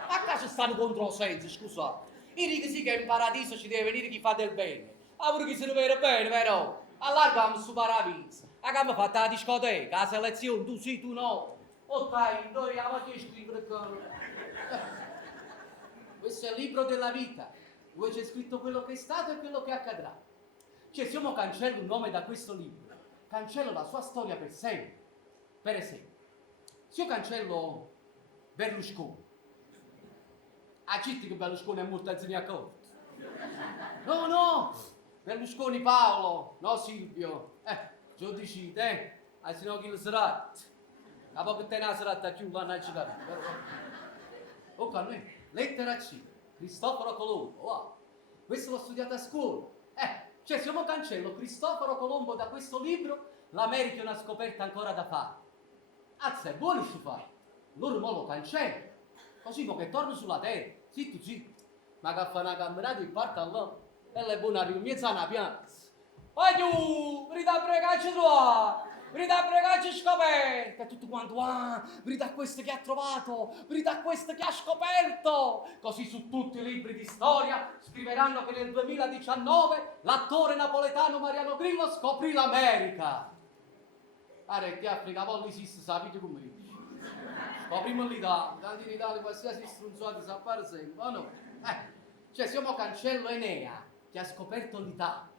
A caso stanno controsensi, scusate. I ricchi che in paradiso ci deve venire chi fa del bene. Ma pure chi se ne vede bene, vero? Allargamo su paradiso. Abbiamo fatto la discoteca, la selezione, tu sì, tu no. Oh dai, noi avanti a scrivere con... Questo è il libro della vita, dove c'è scritto quello che è stato e quello che accadrà. Cioè, se io cancello un nome da questo libro, cancello la sua storia per sempre. Per esempio, se io cancello Berlusconi, accetti che Berlusconi è molto azziniacato. No, Berlusconi Paolo, no Silvio. Giudici, se no chi lo sarà? A poco te ne sarà da più, vanno a giocare. Ok, noi, lettera C, Cristoforo Colombo, wow. Questo l'ho studiato a scuola. Cioè, se io cancello Cristoforo Colombo da questo libro, l'America è una scoperta ancora da fare. Azza, è buono ci fare. Loro mo lo cancello. Così mo che torno sulla terra. Zitto. Ma che fa una camminata in parte là. E le buone arrivo in mezzo a una piazza. Vai giù, venite a pregarci tua. Venite a pregarci scoperta. E tutto quanto, venite a questo che ha trovato. Venite a questo che ha scoperto. Così su tutti i libri di storia scriveranno che nel 2019 l'attore napoletano Mariano Grillo scoprì l'America. Che Africa, poi esiste, sapete come dice. Scopriamo l'Italia, tanti in Italia qualsiasi strunzato si appare sempre, o no? Cioè, se io mo cancello Enea, che ha scoperto l'Italia,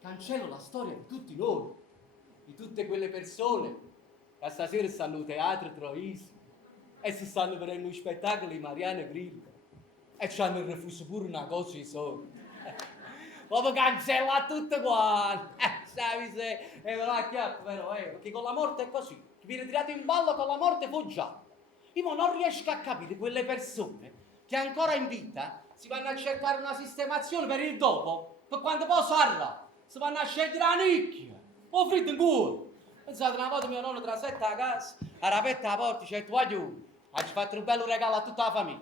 cancello la storia di tutti noi, di tutte quelle persone che stasera stanno al teatro Troisi e si stanno vedendo un spettacolo di Mariano Grillo e ci hanno refuso pure una cosa di soldi. Proprio cancella tutto quanto. Stavi se è la chiappa, vero? Perché con la morte è così. Chi viene tirato in ballo con la morte foggia. Io non riesco a capire quelle persone che ancora in vita si vanno a cercare una sistemazione per il dopo, per quando poi sarà, si vanno a scegliere la nicchia, o fritto in culo. Pensate, una volta mio nonno trasetta a casa, ha aperto la porta, c'è tu aiuto, ha fatto un bello regalo a tutta la famiglia,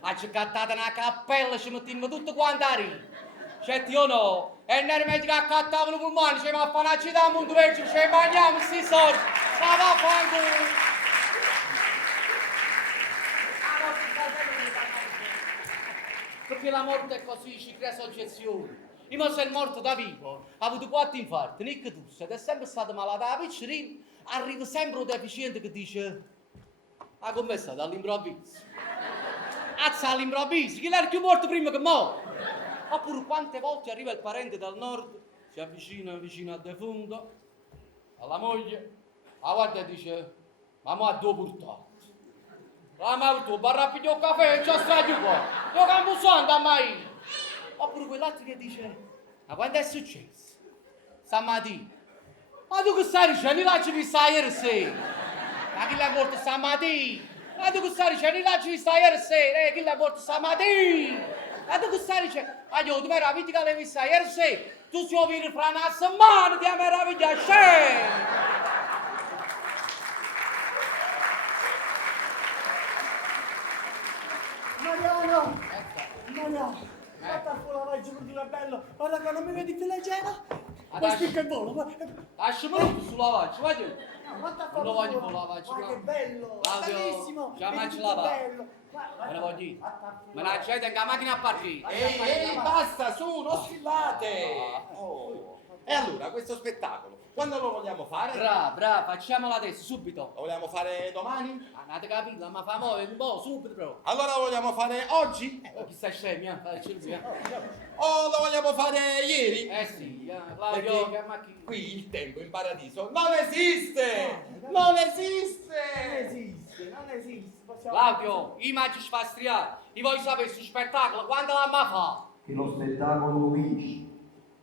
ha cattato una cappella, ci mettiamo tutto quanto a ridere. Certo io no, e non era meglio che accattavano i polmoni, ci ma fanacci da mondo vecchio, ci mangiamo sti soldi, ma va fanculo. Perché la morte è così, ci crea soggezioni. Io ma sei morto da vivo, ha avuto 4 infarti, nicchia tu, ed è sempre stato malato da piccerino, arriva sempre un deficiente che dice, ah com'è stato all'improvviso? Azza all'improvviso, chi l'era più morto prima che mo? Oppure quante volte arriva il parente dal nord, si avvicina vicino al defunto, alla moglie, la guarda e dice, ma mo a due portato. La auto, barra pigliò il caffè e già sta giù qua. Io campo santo mai. Oppure quell'altro che dice, ma quando è successo? Stamattina. Ma tu che stai dicendo? Io l'ho vista ieri sera. Ma chi l'ha portato stamattina? Ma tu che stai dicendo? Io l'ho vista ieri sera. Chi l'ha portato stamattina? Ma tu che stai dicendo? Ma io ti meravigli che l'hai vista ieri sera. Tu si ouvi fra una settimana, ti meraviglia a scena. Mariano! Mariano! Guarda il lavaggio cultura bello! Guarda che non mi vedi più leggera! Ma spicca il volo! Lasciami tutto sul lavaggio, vai giù. Guarda Non lo voglio con lavaggio. Ma che bello! Claudio, Bellissimo! già Vedi mangi tutto lavato. bello. Me ne voglio dire. Me la accetta anche la macchina a partire. Ehi, basta, su, non sfilate! Oh. E allora, questo spettacolo, quando lo vogliamo fare? Brava, facciamolo adesso, subito. Lo vogliamo fare domani? Avete capito? Ma fa muovere un po', subito però. Allora lo vogliamo fare oggi? Chi sta scemi, facci lui, O lo vogliamo fare ieri? sì, Claudio, che Perché macchina. qui il tempo in paradiso non esiste! Non esiste! Non esiste! Possiamo- Claudio, i maggi sfastriati. Io voglio sapere su spettacolo, quando la ma fa? Che lo spettacolo cominci.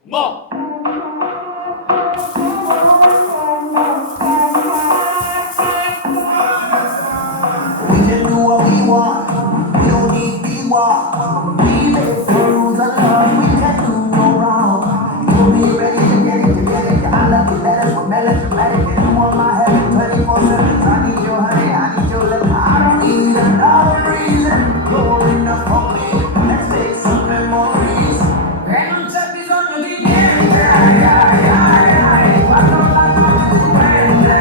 Mo! We can do what we want, we don't need be walk. We make the rules of love, we can do no wrong. You'll be ready to get it. I love you better for melodramatic. And you want my heaven 24/7. I need your honey, I need your love. I don't need another reason. You're enough for me. Let's make some memories. E non c'è bisogno di niente. Quando la notte prende.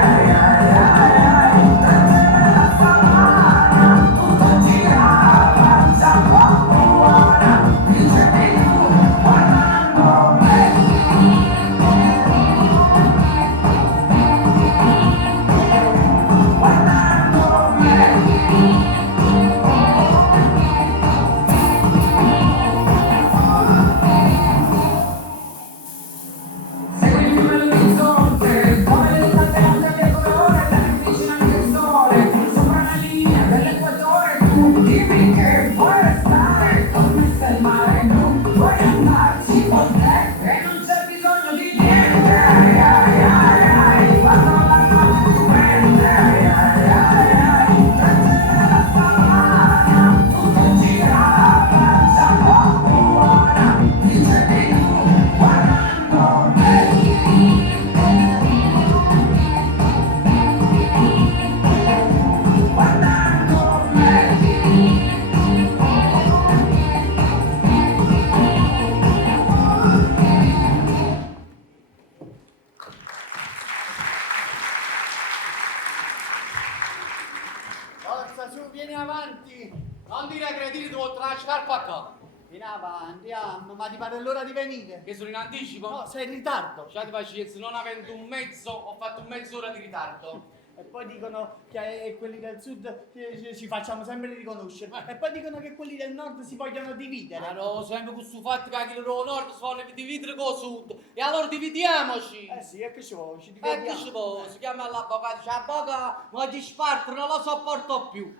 Forza, su, vieni avanti! Non dire crediti, devo la scarpa qua. Vieni avanti, ma ti pare l'ora di venire? Che sono in anticipo? No, sei in ritardo! Lasciate pazienza, non avendo un mezzo, ho fatto mezz'ora di ritardo. E poi dicono che quelli del sud ci facciamo sempre riconoscere. E poi dicono che quelli del nord si vogliono dividere. Ma no, sempre questo fatto che il nord si vogliono dividere con il sud. E allora dividiamoci. Eh sì, e che ci vuoi? Ci Che dividiamo. ci vuole? Si chiama l'avvocato, dice avvocato, ma di sparto non lo sopporto più.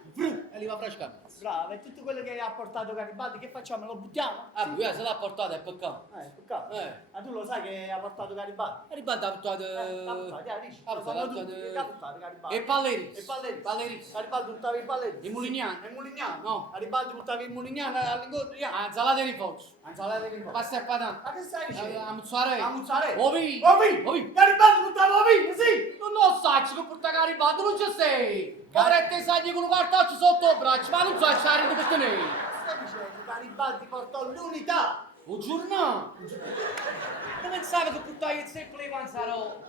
e li va frascando. Bravo, e tutto quello che ha portato Garibaldi, che facciamo? Lo buttiamo? Ah, lui se l'ha portato è peccato. Peccato. Ma tu lo sai che ha portato Garibaldi? Garibaldi ha portato... L'ha portato, dici? ha Lo portato- sanno tutti che ha portato Garibaldi. E Palleris. E Palleris. Palleris. Garibaldi buttava i Palleris. I Mulignani. E Mulignani? No. Garibaldi buttava i Mulignani all'incontro. Anzalate di Fox. Anzalate di Fox. Pasta e patata. Ma che stai dicendo? A mozzarella. A mozzarella. Ovi. Ovi! Garibaldi buttava ovi, sì! Non lo sai che porta Garibaldi, non ci sei. Ora che sai con un cartoccio sotto il braccio, ma non so se arrivi questo ne. Stai dicendo? Garibaldi portò l'unità. Un giorno. Non pensavo che portai il semplice panzaro.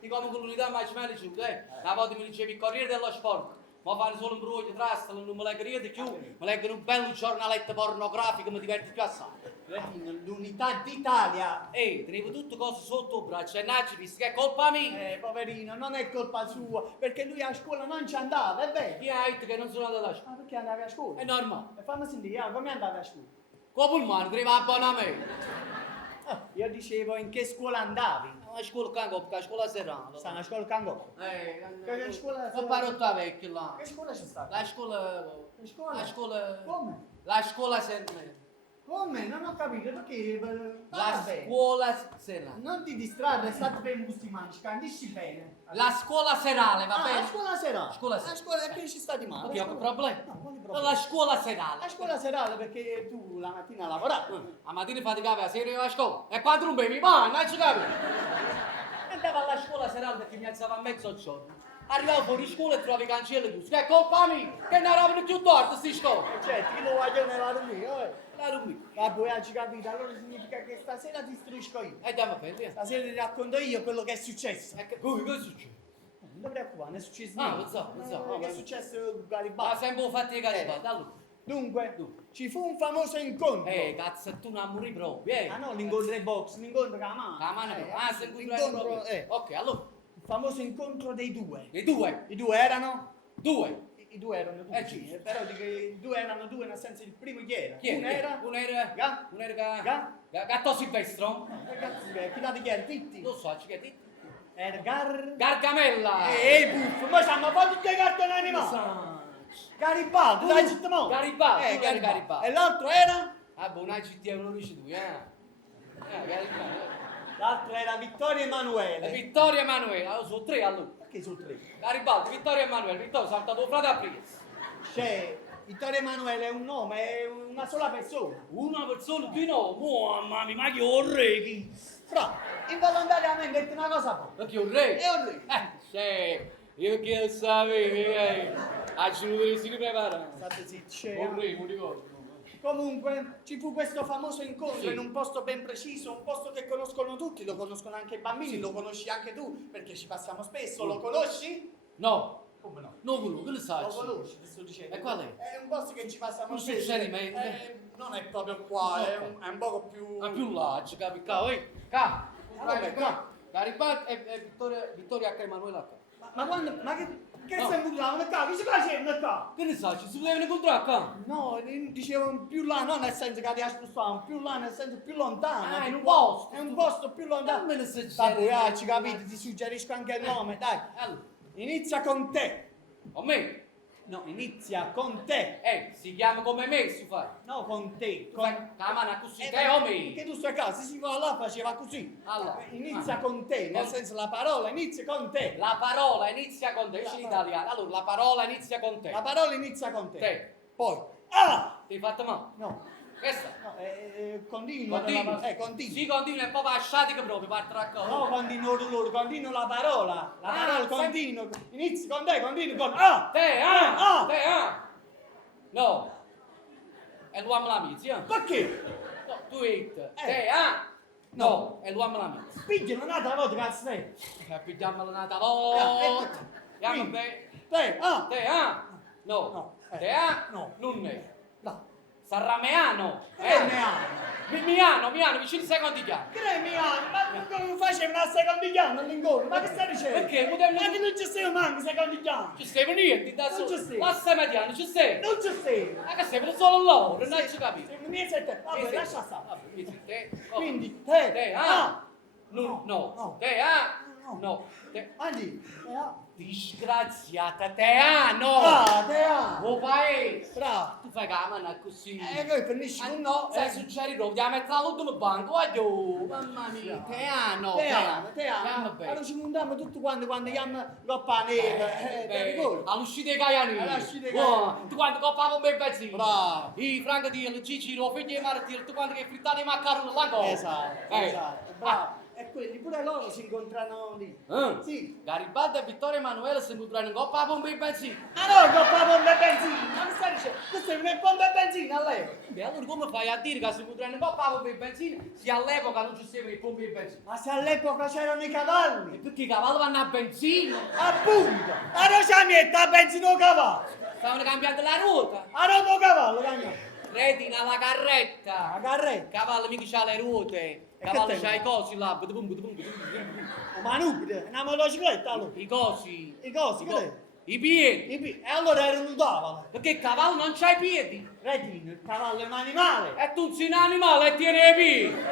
Dico con l'unità ma ci metti giù, una volta mi dicevi il Corriere dello Sport. Ma fare solo un bruglio trasta, non mi leggo niente più, mi leggo un bello giornaletto pornografico, mi diverti più assai. L'unità d'Italia. Tenevo tutte cose sotto il braccio e Naci disse che è colpa mia. Poverino, non è colpa sua, perché lui a scuola non ci andava, è vero? Chi ha detto che non sono andato a scuola? Ah, perché andavi a scuola? È normale. E fammi sentire, come andavi a scuola? Con Pullman, prima abbonamento. Io dicevo in che scuola andavi? A scuola Cango, perché a scuola serale. Sta a scuola Cangò. Che scuola- Ho parotta vecchia là. Che scuola c'è stata? La scuola... Che scuola? La scuola... Come? La scuola serale. Come? Non ho capito perché. La Vabbè. scuola serale. Non ti distrarre, state ben gusti mangi, capisci bene. La scuola serale, va Ah, bene? la scuola serale. Scuola La serale. scuola che ci sta di male? Che ho un problema? No, quali problemi? La scuola serale. La scuola serale perché tu la mattina lavoravi. La mattina faticava, la sera ero a scuola. E quando non bevi, ma non ci capi. Andavo alla scuola serale perché mi alzavo a mezzogiorno. Arrivavo fuori scuola e trovavi i cancelli chiusi. Che è colpa mia, che non eravamo più torti sti scuole. Certo, chi lo voglio nella rumia, La rumia. Vabbè, ci capito, allora significa che stasera ti istruisco io. E andiamo a vedere. Stasera ti racconto io quello che è successo. E che è successo? Non ti preoccupare, non è successo Ah, niente. lo so. Che è successo Ma Garibaldi. sempre fatti i Garibaldi, allora. Dunque, ci fu un famoso incontro. Cazzo, tu non muri proprio, Ah no, l'incontro è box, l'incontro con la mano. La mano proprio. Se l'incontro, proprio. Ok, allora. Il famoso incontro dei due. I due. I due erano? Due. I due erano due. Sì. Però dico, i due erano due nel senso il primo chi era? Chi era? Uno era? Gatto Silvestro? Ragazzi, chi date chi era? Titti? Lo so, chi è Titti? Era Gargamella! buffo, ma siamo fatti tutti i cartoni animali. Garibaldi, dai zitto mo. Garibaldi, Garibaldi. E l'altro era? Ah, buona città, uno dice tu, Garibaldi. L'altro era Vittorio Emanuele. Vittorio Emanuele, allora sono tre allora. Perché sono tre? Garibaldi, Vittorio Emanuele, Vittorio, salta tuo frate a prima. Cioè, Vittorio Emanuele è un nome, è una sola persona. Una persona di no, mamma mia, ma che orreghi! Però, involontariamente hai detto una cosa buona. Ma che orreghi! È orribile. Io che lo sapevo, ci dovresti preparare. State zitti, cioè, Orreghi, mi ricordo. Comunque ci fu questo famoso incontro Sì. in un posto ben preciso, un posto che conoscono tutti, lo conoscono anche i bambini, lo conosci anche tu perché ci passiamo spesso, lo conosci? No, Come no? non quello, che lo sai? Lo conosci, ti sto dicendo. E qual è? È un posto che ci passiamo Un spesso. suggerimento. Non è proprio qua, è un poco più... Ma più là, ci capi, Vabbè, Garibaldi e Vittorio H. Emanuele H. Ma quando... Ma che No. stai buttando qua? Che si facendo qua? Che ne sai, ci si poteva incontrare qua? No, dicevo più là, non nel senso che ti spostato, più là nel senso più lontano. Ah, in un posto. È un posto più lontano. Non me ne suggerire. Vabbè, ci capite, ti suggerisco anche il nome, dai. Allora, Inizia con te. con me? No, inizia con te. Si chiama come me, si fa. No, con te. Tu fai la mano così, te perché o me? tu stai a casa, si va là, faceva così. Allora. Inizia con te, nel senso la parola inizia con te. La parola inizia con te, dici in italiano. Allora, la parola inizia con te. La parola inizia con te. Te. Poi, ah! Ti hai fatto male? No, Questa? no, continua. Continua. Continua. Sì, continua, e poi va a sciatico proprio, parte a cosa. No, continua loro, continua la parola. La Ah, parola sai- continua. Inizia con te, continua con ah! Te, Ah! Te, No. È l'uomo la mizia. Perché? No, tu it. Te, No, è l'uomo la mizia. Pigliano un'altra volta, cazzo te. Pigliamo la Quindi, Andiamo te. te, ah! Te, No. No. Te, No. Non è. No. Sarrameano. Miano. Miano, vicino ai secondi piani. Miano, ma come facevi una secondigliana all'incontro? Ma che stai dicendo? Perché? Potevo- Ma che non ci sei manco secondigliana? Ci sei niente, da Non solo. ci sei. La stai mediano, ci sei. Non ci sei. Ma che sei, solo loro, non ci capito. Mi sei te. Vabbè, lascia stare. Te, Quindi, te, te, ah! No. No. Te, No. Andi. Disgraziata, Teano! Ah, Teano. Oh paese! Bravo. Tu fai camana così. Che finisci con no. Se succede dobbiamo mettere all'ultimo banco, guarda, mamma mia, Teano, Teano. Allora ci montiamo tutti quanti quando andiamo Coppa Neve. all'uscita dei Caiani. All'uscita dei Caiani. Tu quando Coppa con benzina. Bravo. I Franco di Gigi, lo figli di Martino, tu quando che frittati di maccaroni là con. Esatto. Bravo. E quelli pure loro si incontrano lì. Sì. Garibaldi e Vittorio Emanuele si incontrano in Coppa con benzina. Ah no, Coppa pompa e benzina. Ma mi stai dicendo? Questo è una pompa e benzina a lei. Beh, allora come fai a dire che si incontrano in Coppa con benzina se all'epoca non ci stavano i pompi di benzina? Ma se all'epoca c'erano i cavalli. Perché i cavalli vanno a benzina? Appunto. Allora c'è mietta a benzina o cavallo. Stavano cambiando la ruota. A roba o cavallo, cagno. Redina la carretta. La carretta. Cavallo mica c'ha le ruote. che Cavallo te- c'ha i cosi là. O manubrio, una motocicletta allora. I cosi. I cosi, che è? I piedi. E allora era un tavolo. Perché il cavallo non c'ha i piedi. Retino, il cavallo è un animale. E tu sei un animale e tieni i piedi.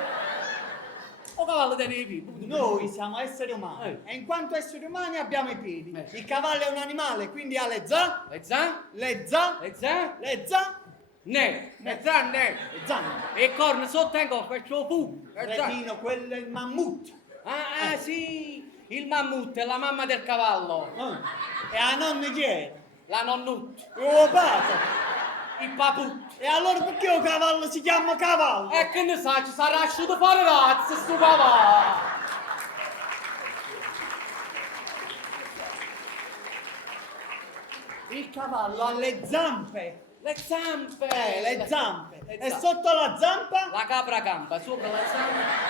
O cavallo tiene i piedi. Noi siamo esseri umani e in quanto esseri umani abbiamo i piedi. Il cavallo è un animale, quindi ha le zampe, Le zampe. le zampe, Le zampe. le zampe, Ne. Le zampe. le zampe. E il corno sotto il corpo, faccio fu. Retino, quello è il mammut. Sì. Il mammut è la mamma del cavallo. E a nonna chi era? La nonnut. Oh, padre. Il paput. E allora perché un cavallo si chiama cavallo? E che ne sa, ci sarà asciutto fare razza sto cavallo. Il cavallo ha le zampe. Le zampe. Le zampe. Le E zampe. sotto la zampa? La capra campa, sopra la zampa.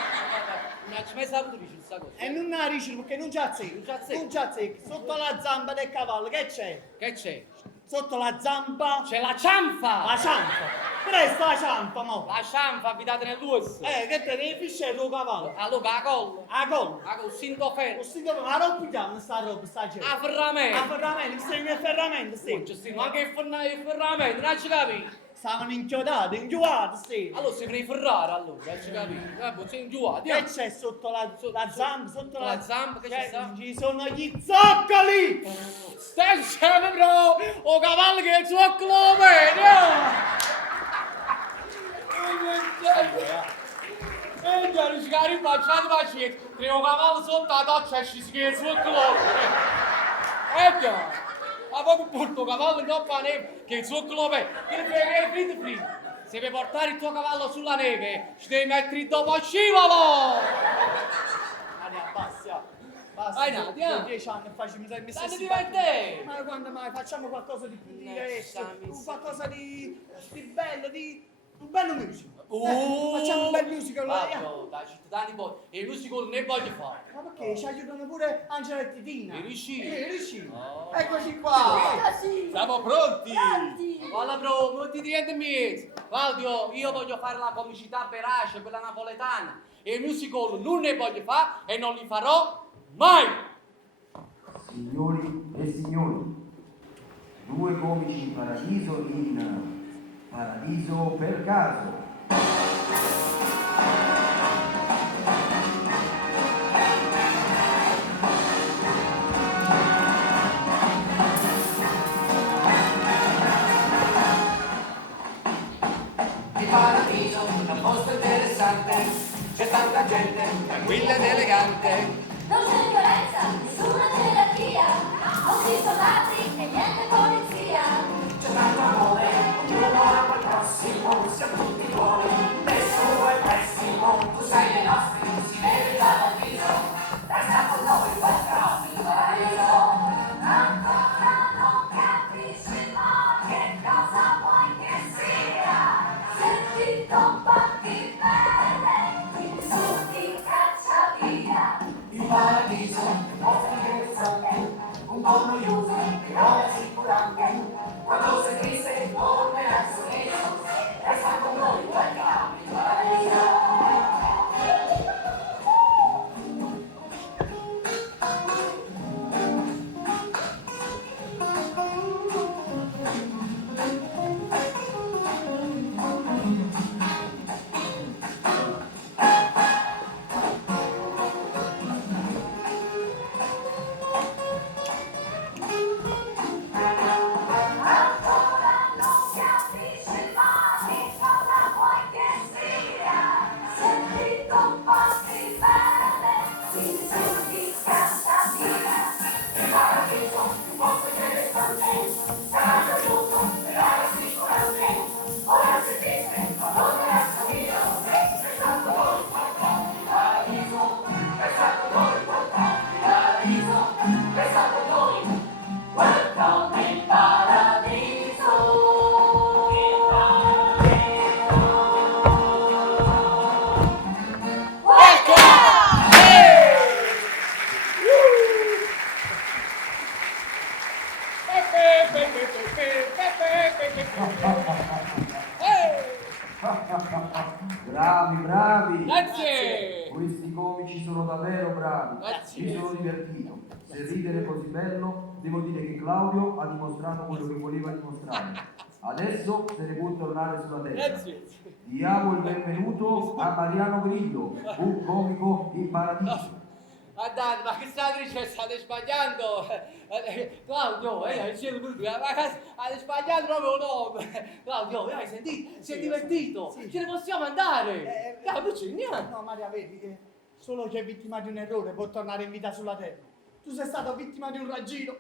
Non ci mai saputo dire questa cosa. E non la ricerca perché non c'ha Non c'ha zecca. zecca. Non c'ha zecca. Sotto la zampa del cavallo che c'è? Che c'è? Sotto la zampa? C'è la cianfa. La ciampa. Presta la ciampa, mo. La cianfa abitata nell'uosso. Che te devi fiscare il cavallo? Allora, la colla. A gol. La colla, sinto ferro. Ma non pigliamo sta roba, sta gente. A ferramenta. A ferramento, stai nel ferramento, C'è stai. sì, anche il ferramenta, non ci capi. Stavano inchiodati, inchiodati, stai. Allora si deve ferrare, allora, non ci capi. Sei ingiuato, Che c'è sotto la zampa? Sotto la zampa, che ci sta? Ci sono gli zoccoli! Stai insieme, bro! O cavallo che è il zoccolo bene! E già non ci cari facciati facendo, tre un cavallo sotto la doccia e ci si chiede il zoccolo. Già! Ma poi porto un cavallo in coppa a neve, che è il zoccolo bene, che ne frega il frito. Se vuoi portare il tuo cavallo sulla neve, ci devi mettere dopo a scivolo! Andiamo, basta. Basta. Vai, Nadia. 10 anni facciamo sempre Stai stessi divertendo! Ma quando mai facciamo qualcosa di più diverso, qualcosa di bello, di un bello musical. Facciamo un bel musical. Vado, dai cittadini poi. E il musical ne voglio fare. Ma perché ci aiutano pure Angela e Titina? E riuscì. Riuscì. Eccoci qua. Così. Siamo pronti! Pronti. Guarda bro, non ti direte mezzo. Claudio, io voglio fare la comicità verace, quella napoletana. E il musical non ne voglio fare e non li farò mai. Signori e signori, due comici in paradiso in Paradiso per caso. Il paradiso, un posto interessante, c'è tanta gente, tranquilla ed elegante. Non c'è violenza, nessuna gerarchia, non si soldati e niente polizia. C'è tanto amore, ognuno ama il prossimo, siamo tutti buoni, nessuno è pessimo, tu sei dei nostri, si vede già dal viso, resta con noi, welcome in paradiso. Ancora non capisci ma che cosa vuoi che sia. Se ti compatti bene, quindi su ti caccia via. Il paradiso, un posto interessante, un po' noioso, però rassicurante. Quando sei triste, tornerà il sorriso, resta con noi, welcome in paradiso. Bravi, bravi! Grazie! Questi comici sono davvero bravi. Grazie. Mi sono divertito. Se ridere è così bello, devo dire che Claudio ha dimostrato quello che voleva dimostrare. Adesso se ne può tornare sulla terra. Grazie. Diamo il benvenuto a Mariano Grillo, un comico in paradiso. Andate, ma che state dicendo? State sbagliando! Claudio, il cielo per Dio, ma state sbagliando proprio un nome! Claudio, hai sentito? Si è divertito! Sì. Ce ne possiamo andare! Dai, non c'è niente! No, Maria, vedi, solo chi è vittima di un errore può tornare in vita sulla terra. Tu sei stato vittima di un raggiro.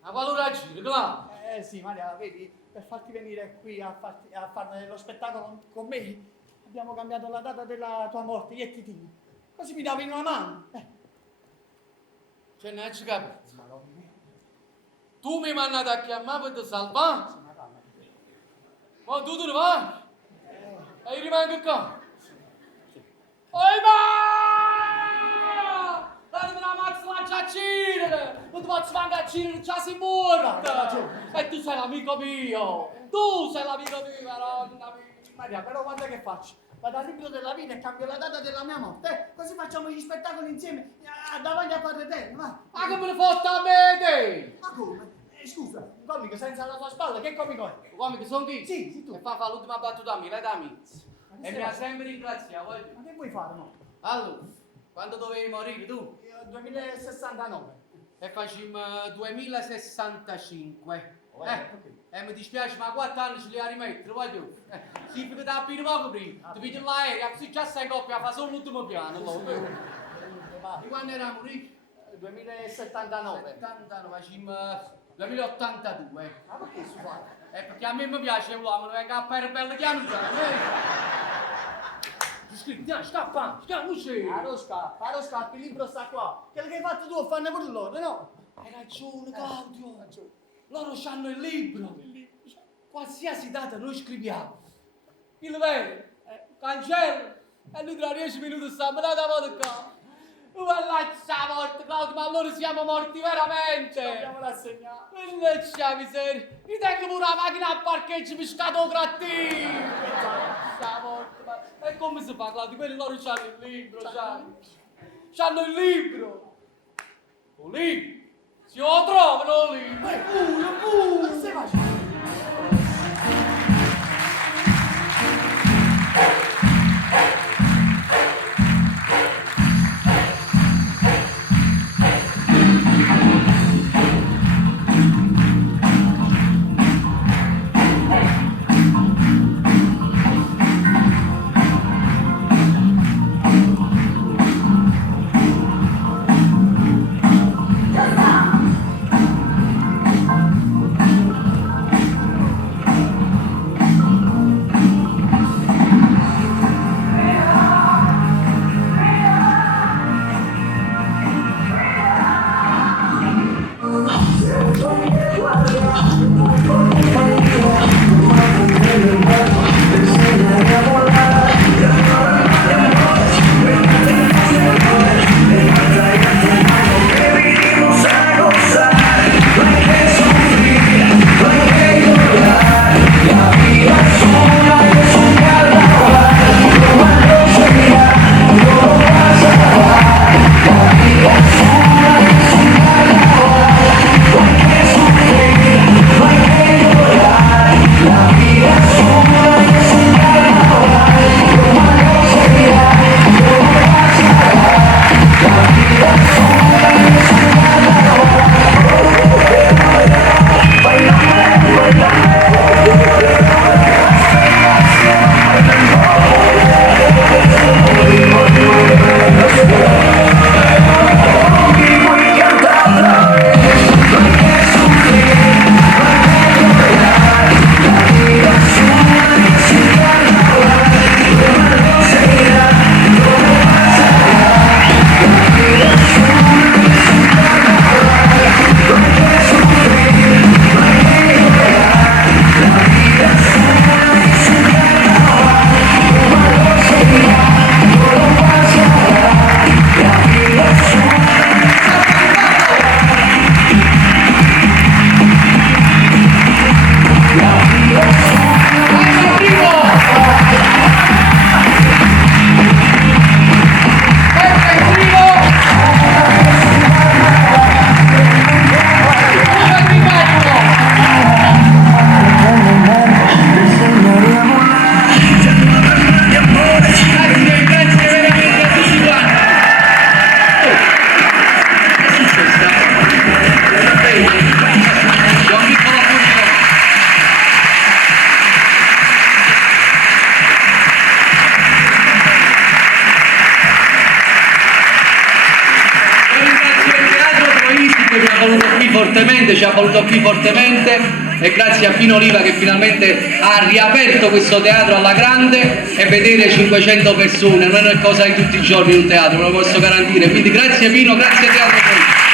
Ma quale ragione, Claudio? Sì, Maria, vedi, per farti venire qui a fare lo spettacolo con me, abbiamo cambiato la data della tua morte, io e Titino. Così mi davi una mano. Cioè, non ci capito. Tu mi hai mandato a chiamare per ti salvare? Ma tu te ne vai? E io rimango qua? Oi, ma! Dai, te la mazza la giacire! Non ti faccio manca a girare, già si morta! E tu sei l'amico mio! Tu sei l'amico mio, Madonna mia! Maria, però guarda che faccio. Vado al libro della vita e cambio la data della mia morte. Così facciamo gli spettacoli insieme davanti a Padre Eterno, va? Ma che me ne fotte a me, te? Ma come? Scusa, un comico senza la tua spalla, che comico è? Uomini che sono chi? Sì, tu. E fa l'ultima battuta a me, lei da amici. che E sei mi ha fatto? sempre ringraziato, voglio. Ma che vuoi fare, no? Allora, quando dovevi morire tu? Io 2069. E facciamo 2065. Ok. E mi dispiace, ma 4 anni ce li ha rimettere, voglio. Sì, perché da più poco prima. Ti vedi l'aereo, così già sei in coppia, fa solo l'ultimo piano. Di quando eravamo ricchi? 2079. 79, facciamo 2082. Ma perché si fa? Perché a me mi piace l'uomo, non venga a per bello chiaro già. Scappa, scappa, Non scappi, il libro sta qua. Quello che hai fatto tu fanno pure loro, no? Hai ragione, Claudio. Loro hanno il libro. Qualsiasi data noi scriviamo. Il vero, cancello. E lui tra 10 minuti sta me la volta qua. Mannaggia morte, Claudio, ma allora siamo morti veramente. Dobbiamo rassegnare. Mannaggia miseria. Mi tengo pure la macchina a parcheggio per scatto grattino. Mannaggia morte. E come si fa, Claudio? Quelli loro c'hanno il libro, c'hanno il libro. Un libro. Si lo trovano lì! Ma che stai facendo? fortemente, ci ha voluto qui fortemente, e grazie a Pino Oliva che finalmente ha riaperto questo teatro alla grande, e vedere 500 persone non è cosa di tutti i giorni in un teatro, ve lo posso garantire. Quindi grazie Pino, grazie Teatro Felice.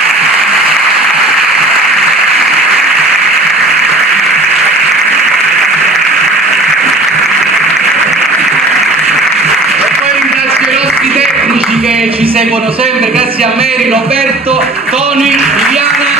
Che ci seguono sempre, grazie a Mary, Roberto, Tony, Viviana,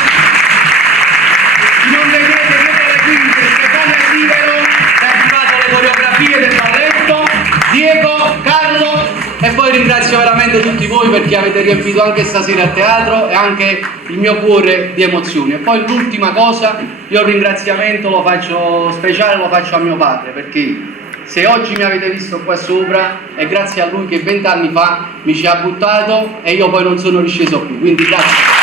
non vedete le quinte, Stefania Sivero che ha attivato le coreografie del balletto, Diego, Carlo, e poi ringrazio veramente tutti voi perché avete riempito anche stasera il teatro e anche il mio cuore di emozioni. E poi l'ultima cosa, io un ringraziamento lo faccio speciale, lo faccio a mio padre, perché se oggi mi avete visto qua sopra è grazie a lui che 20 anni fa mi ci ha buttato e io poi non sono risceso più, quindi grazie.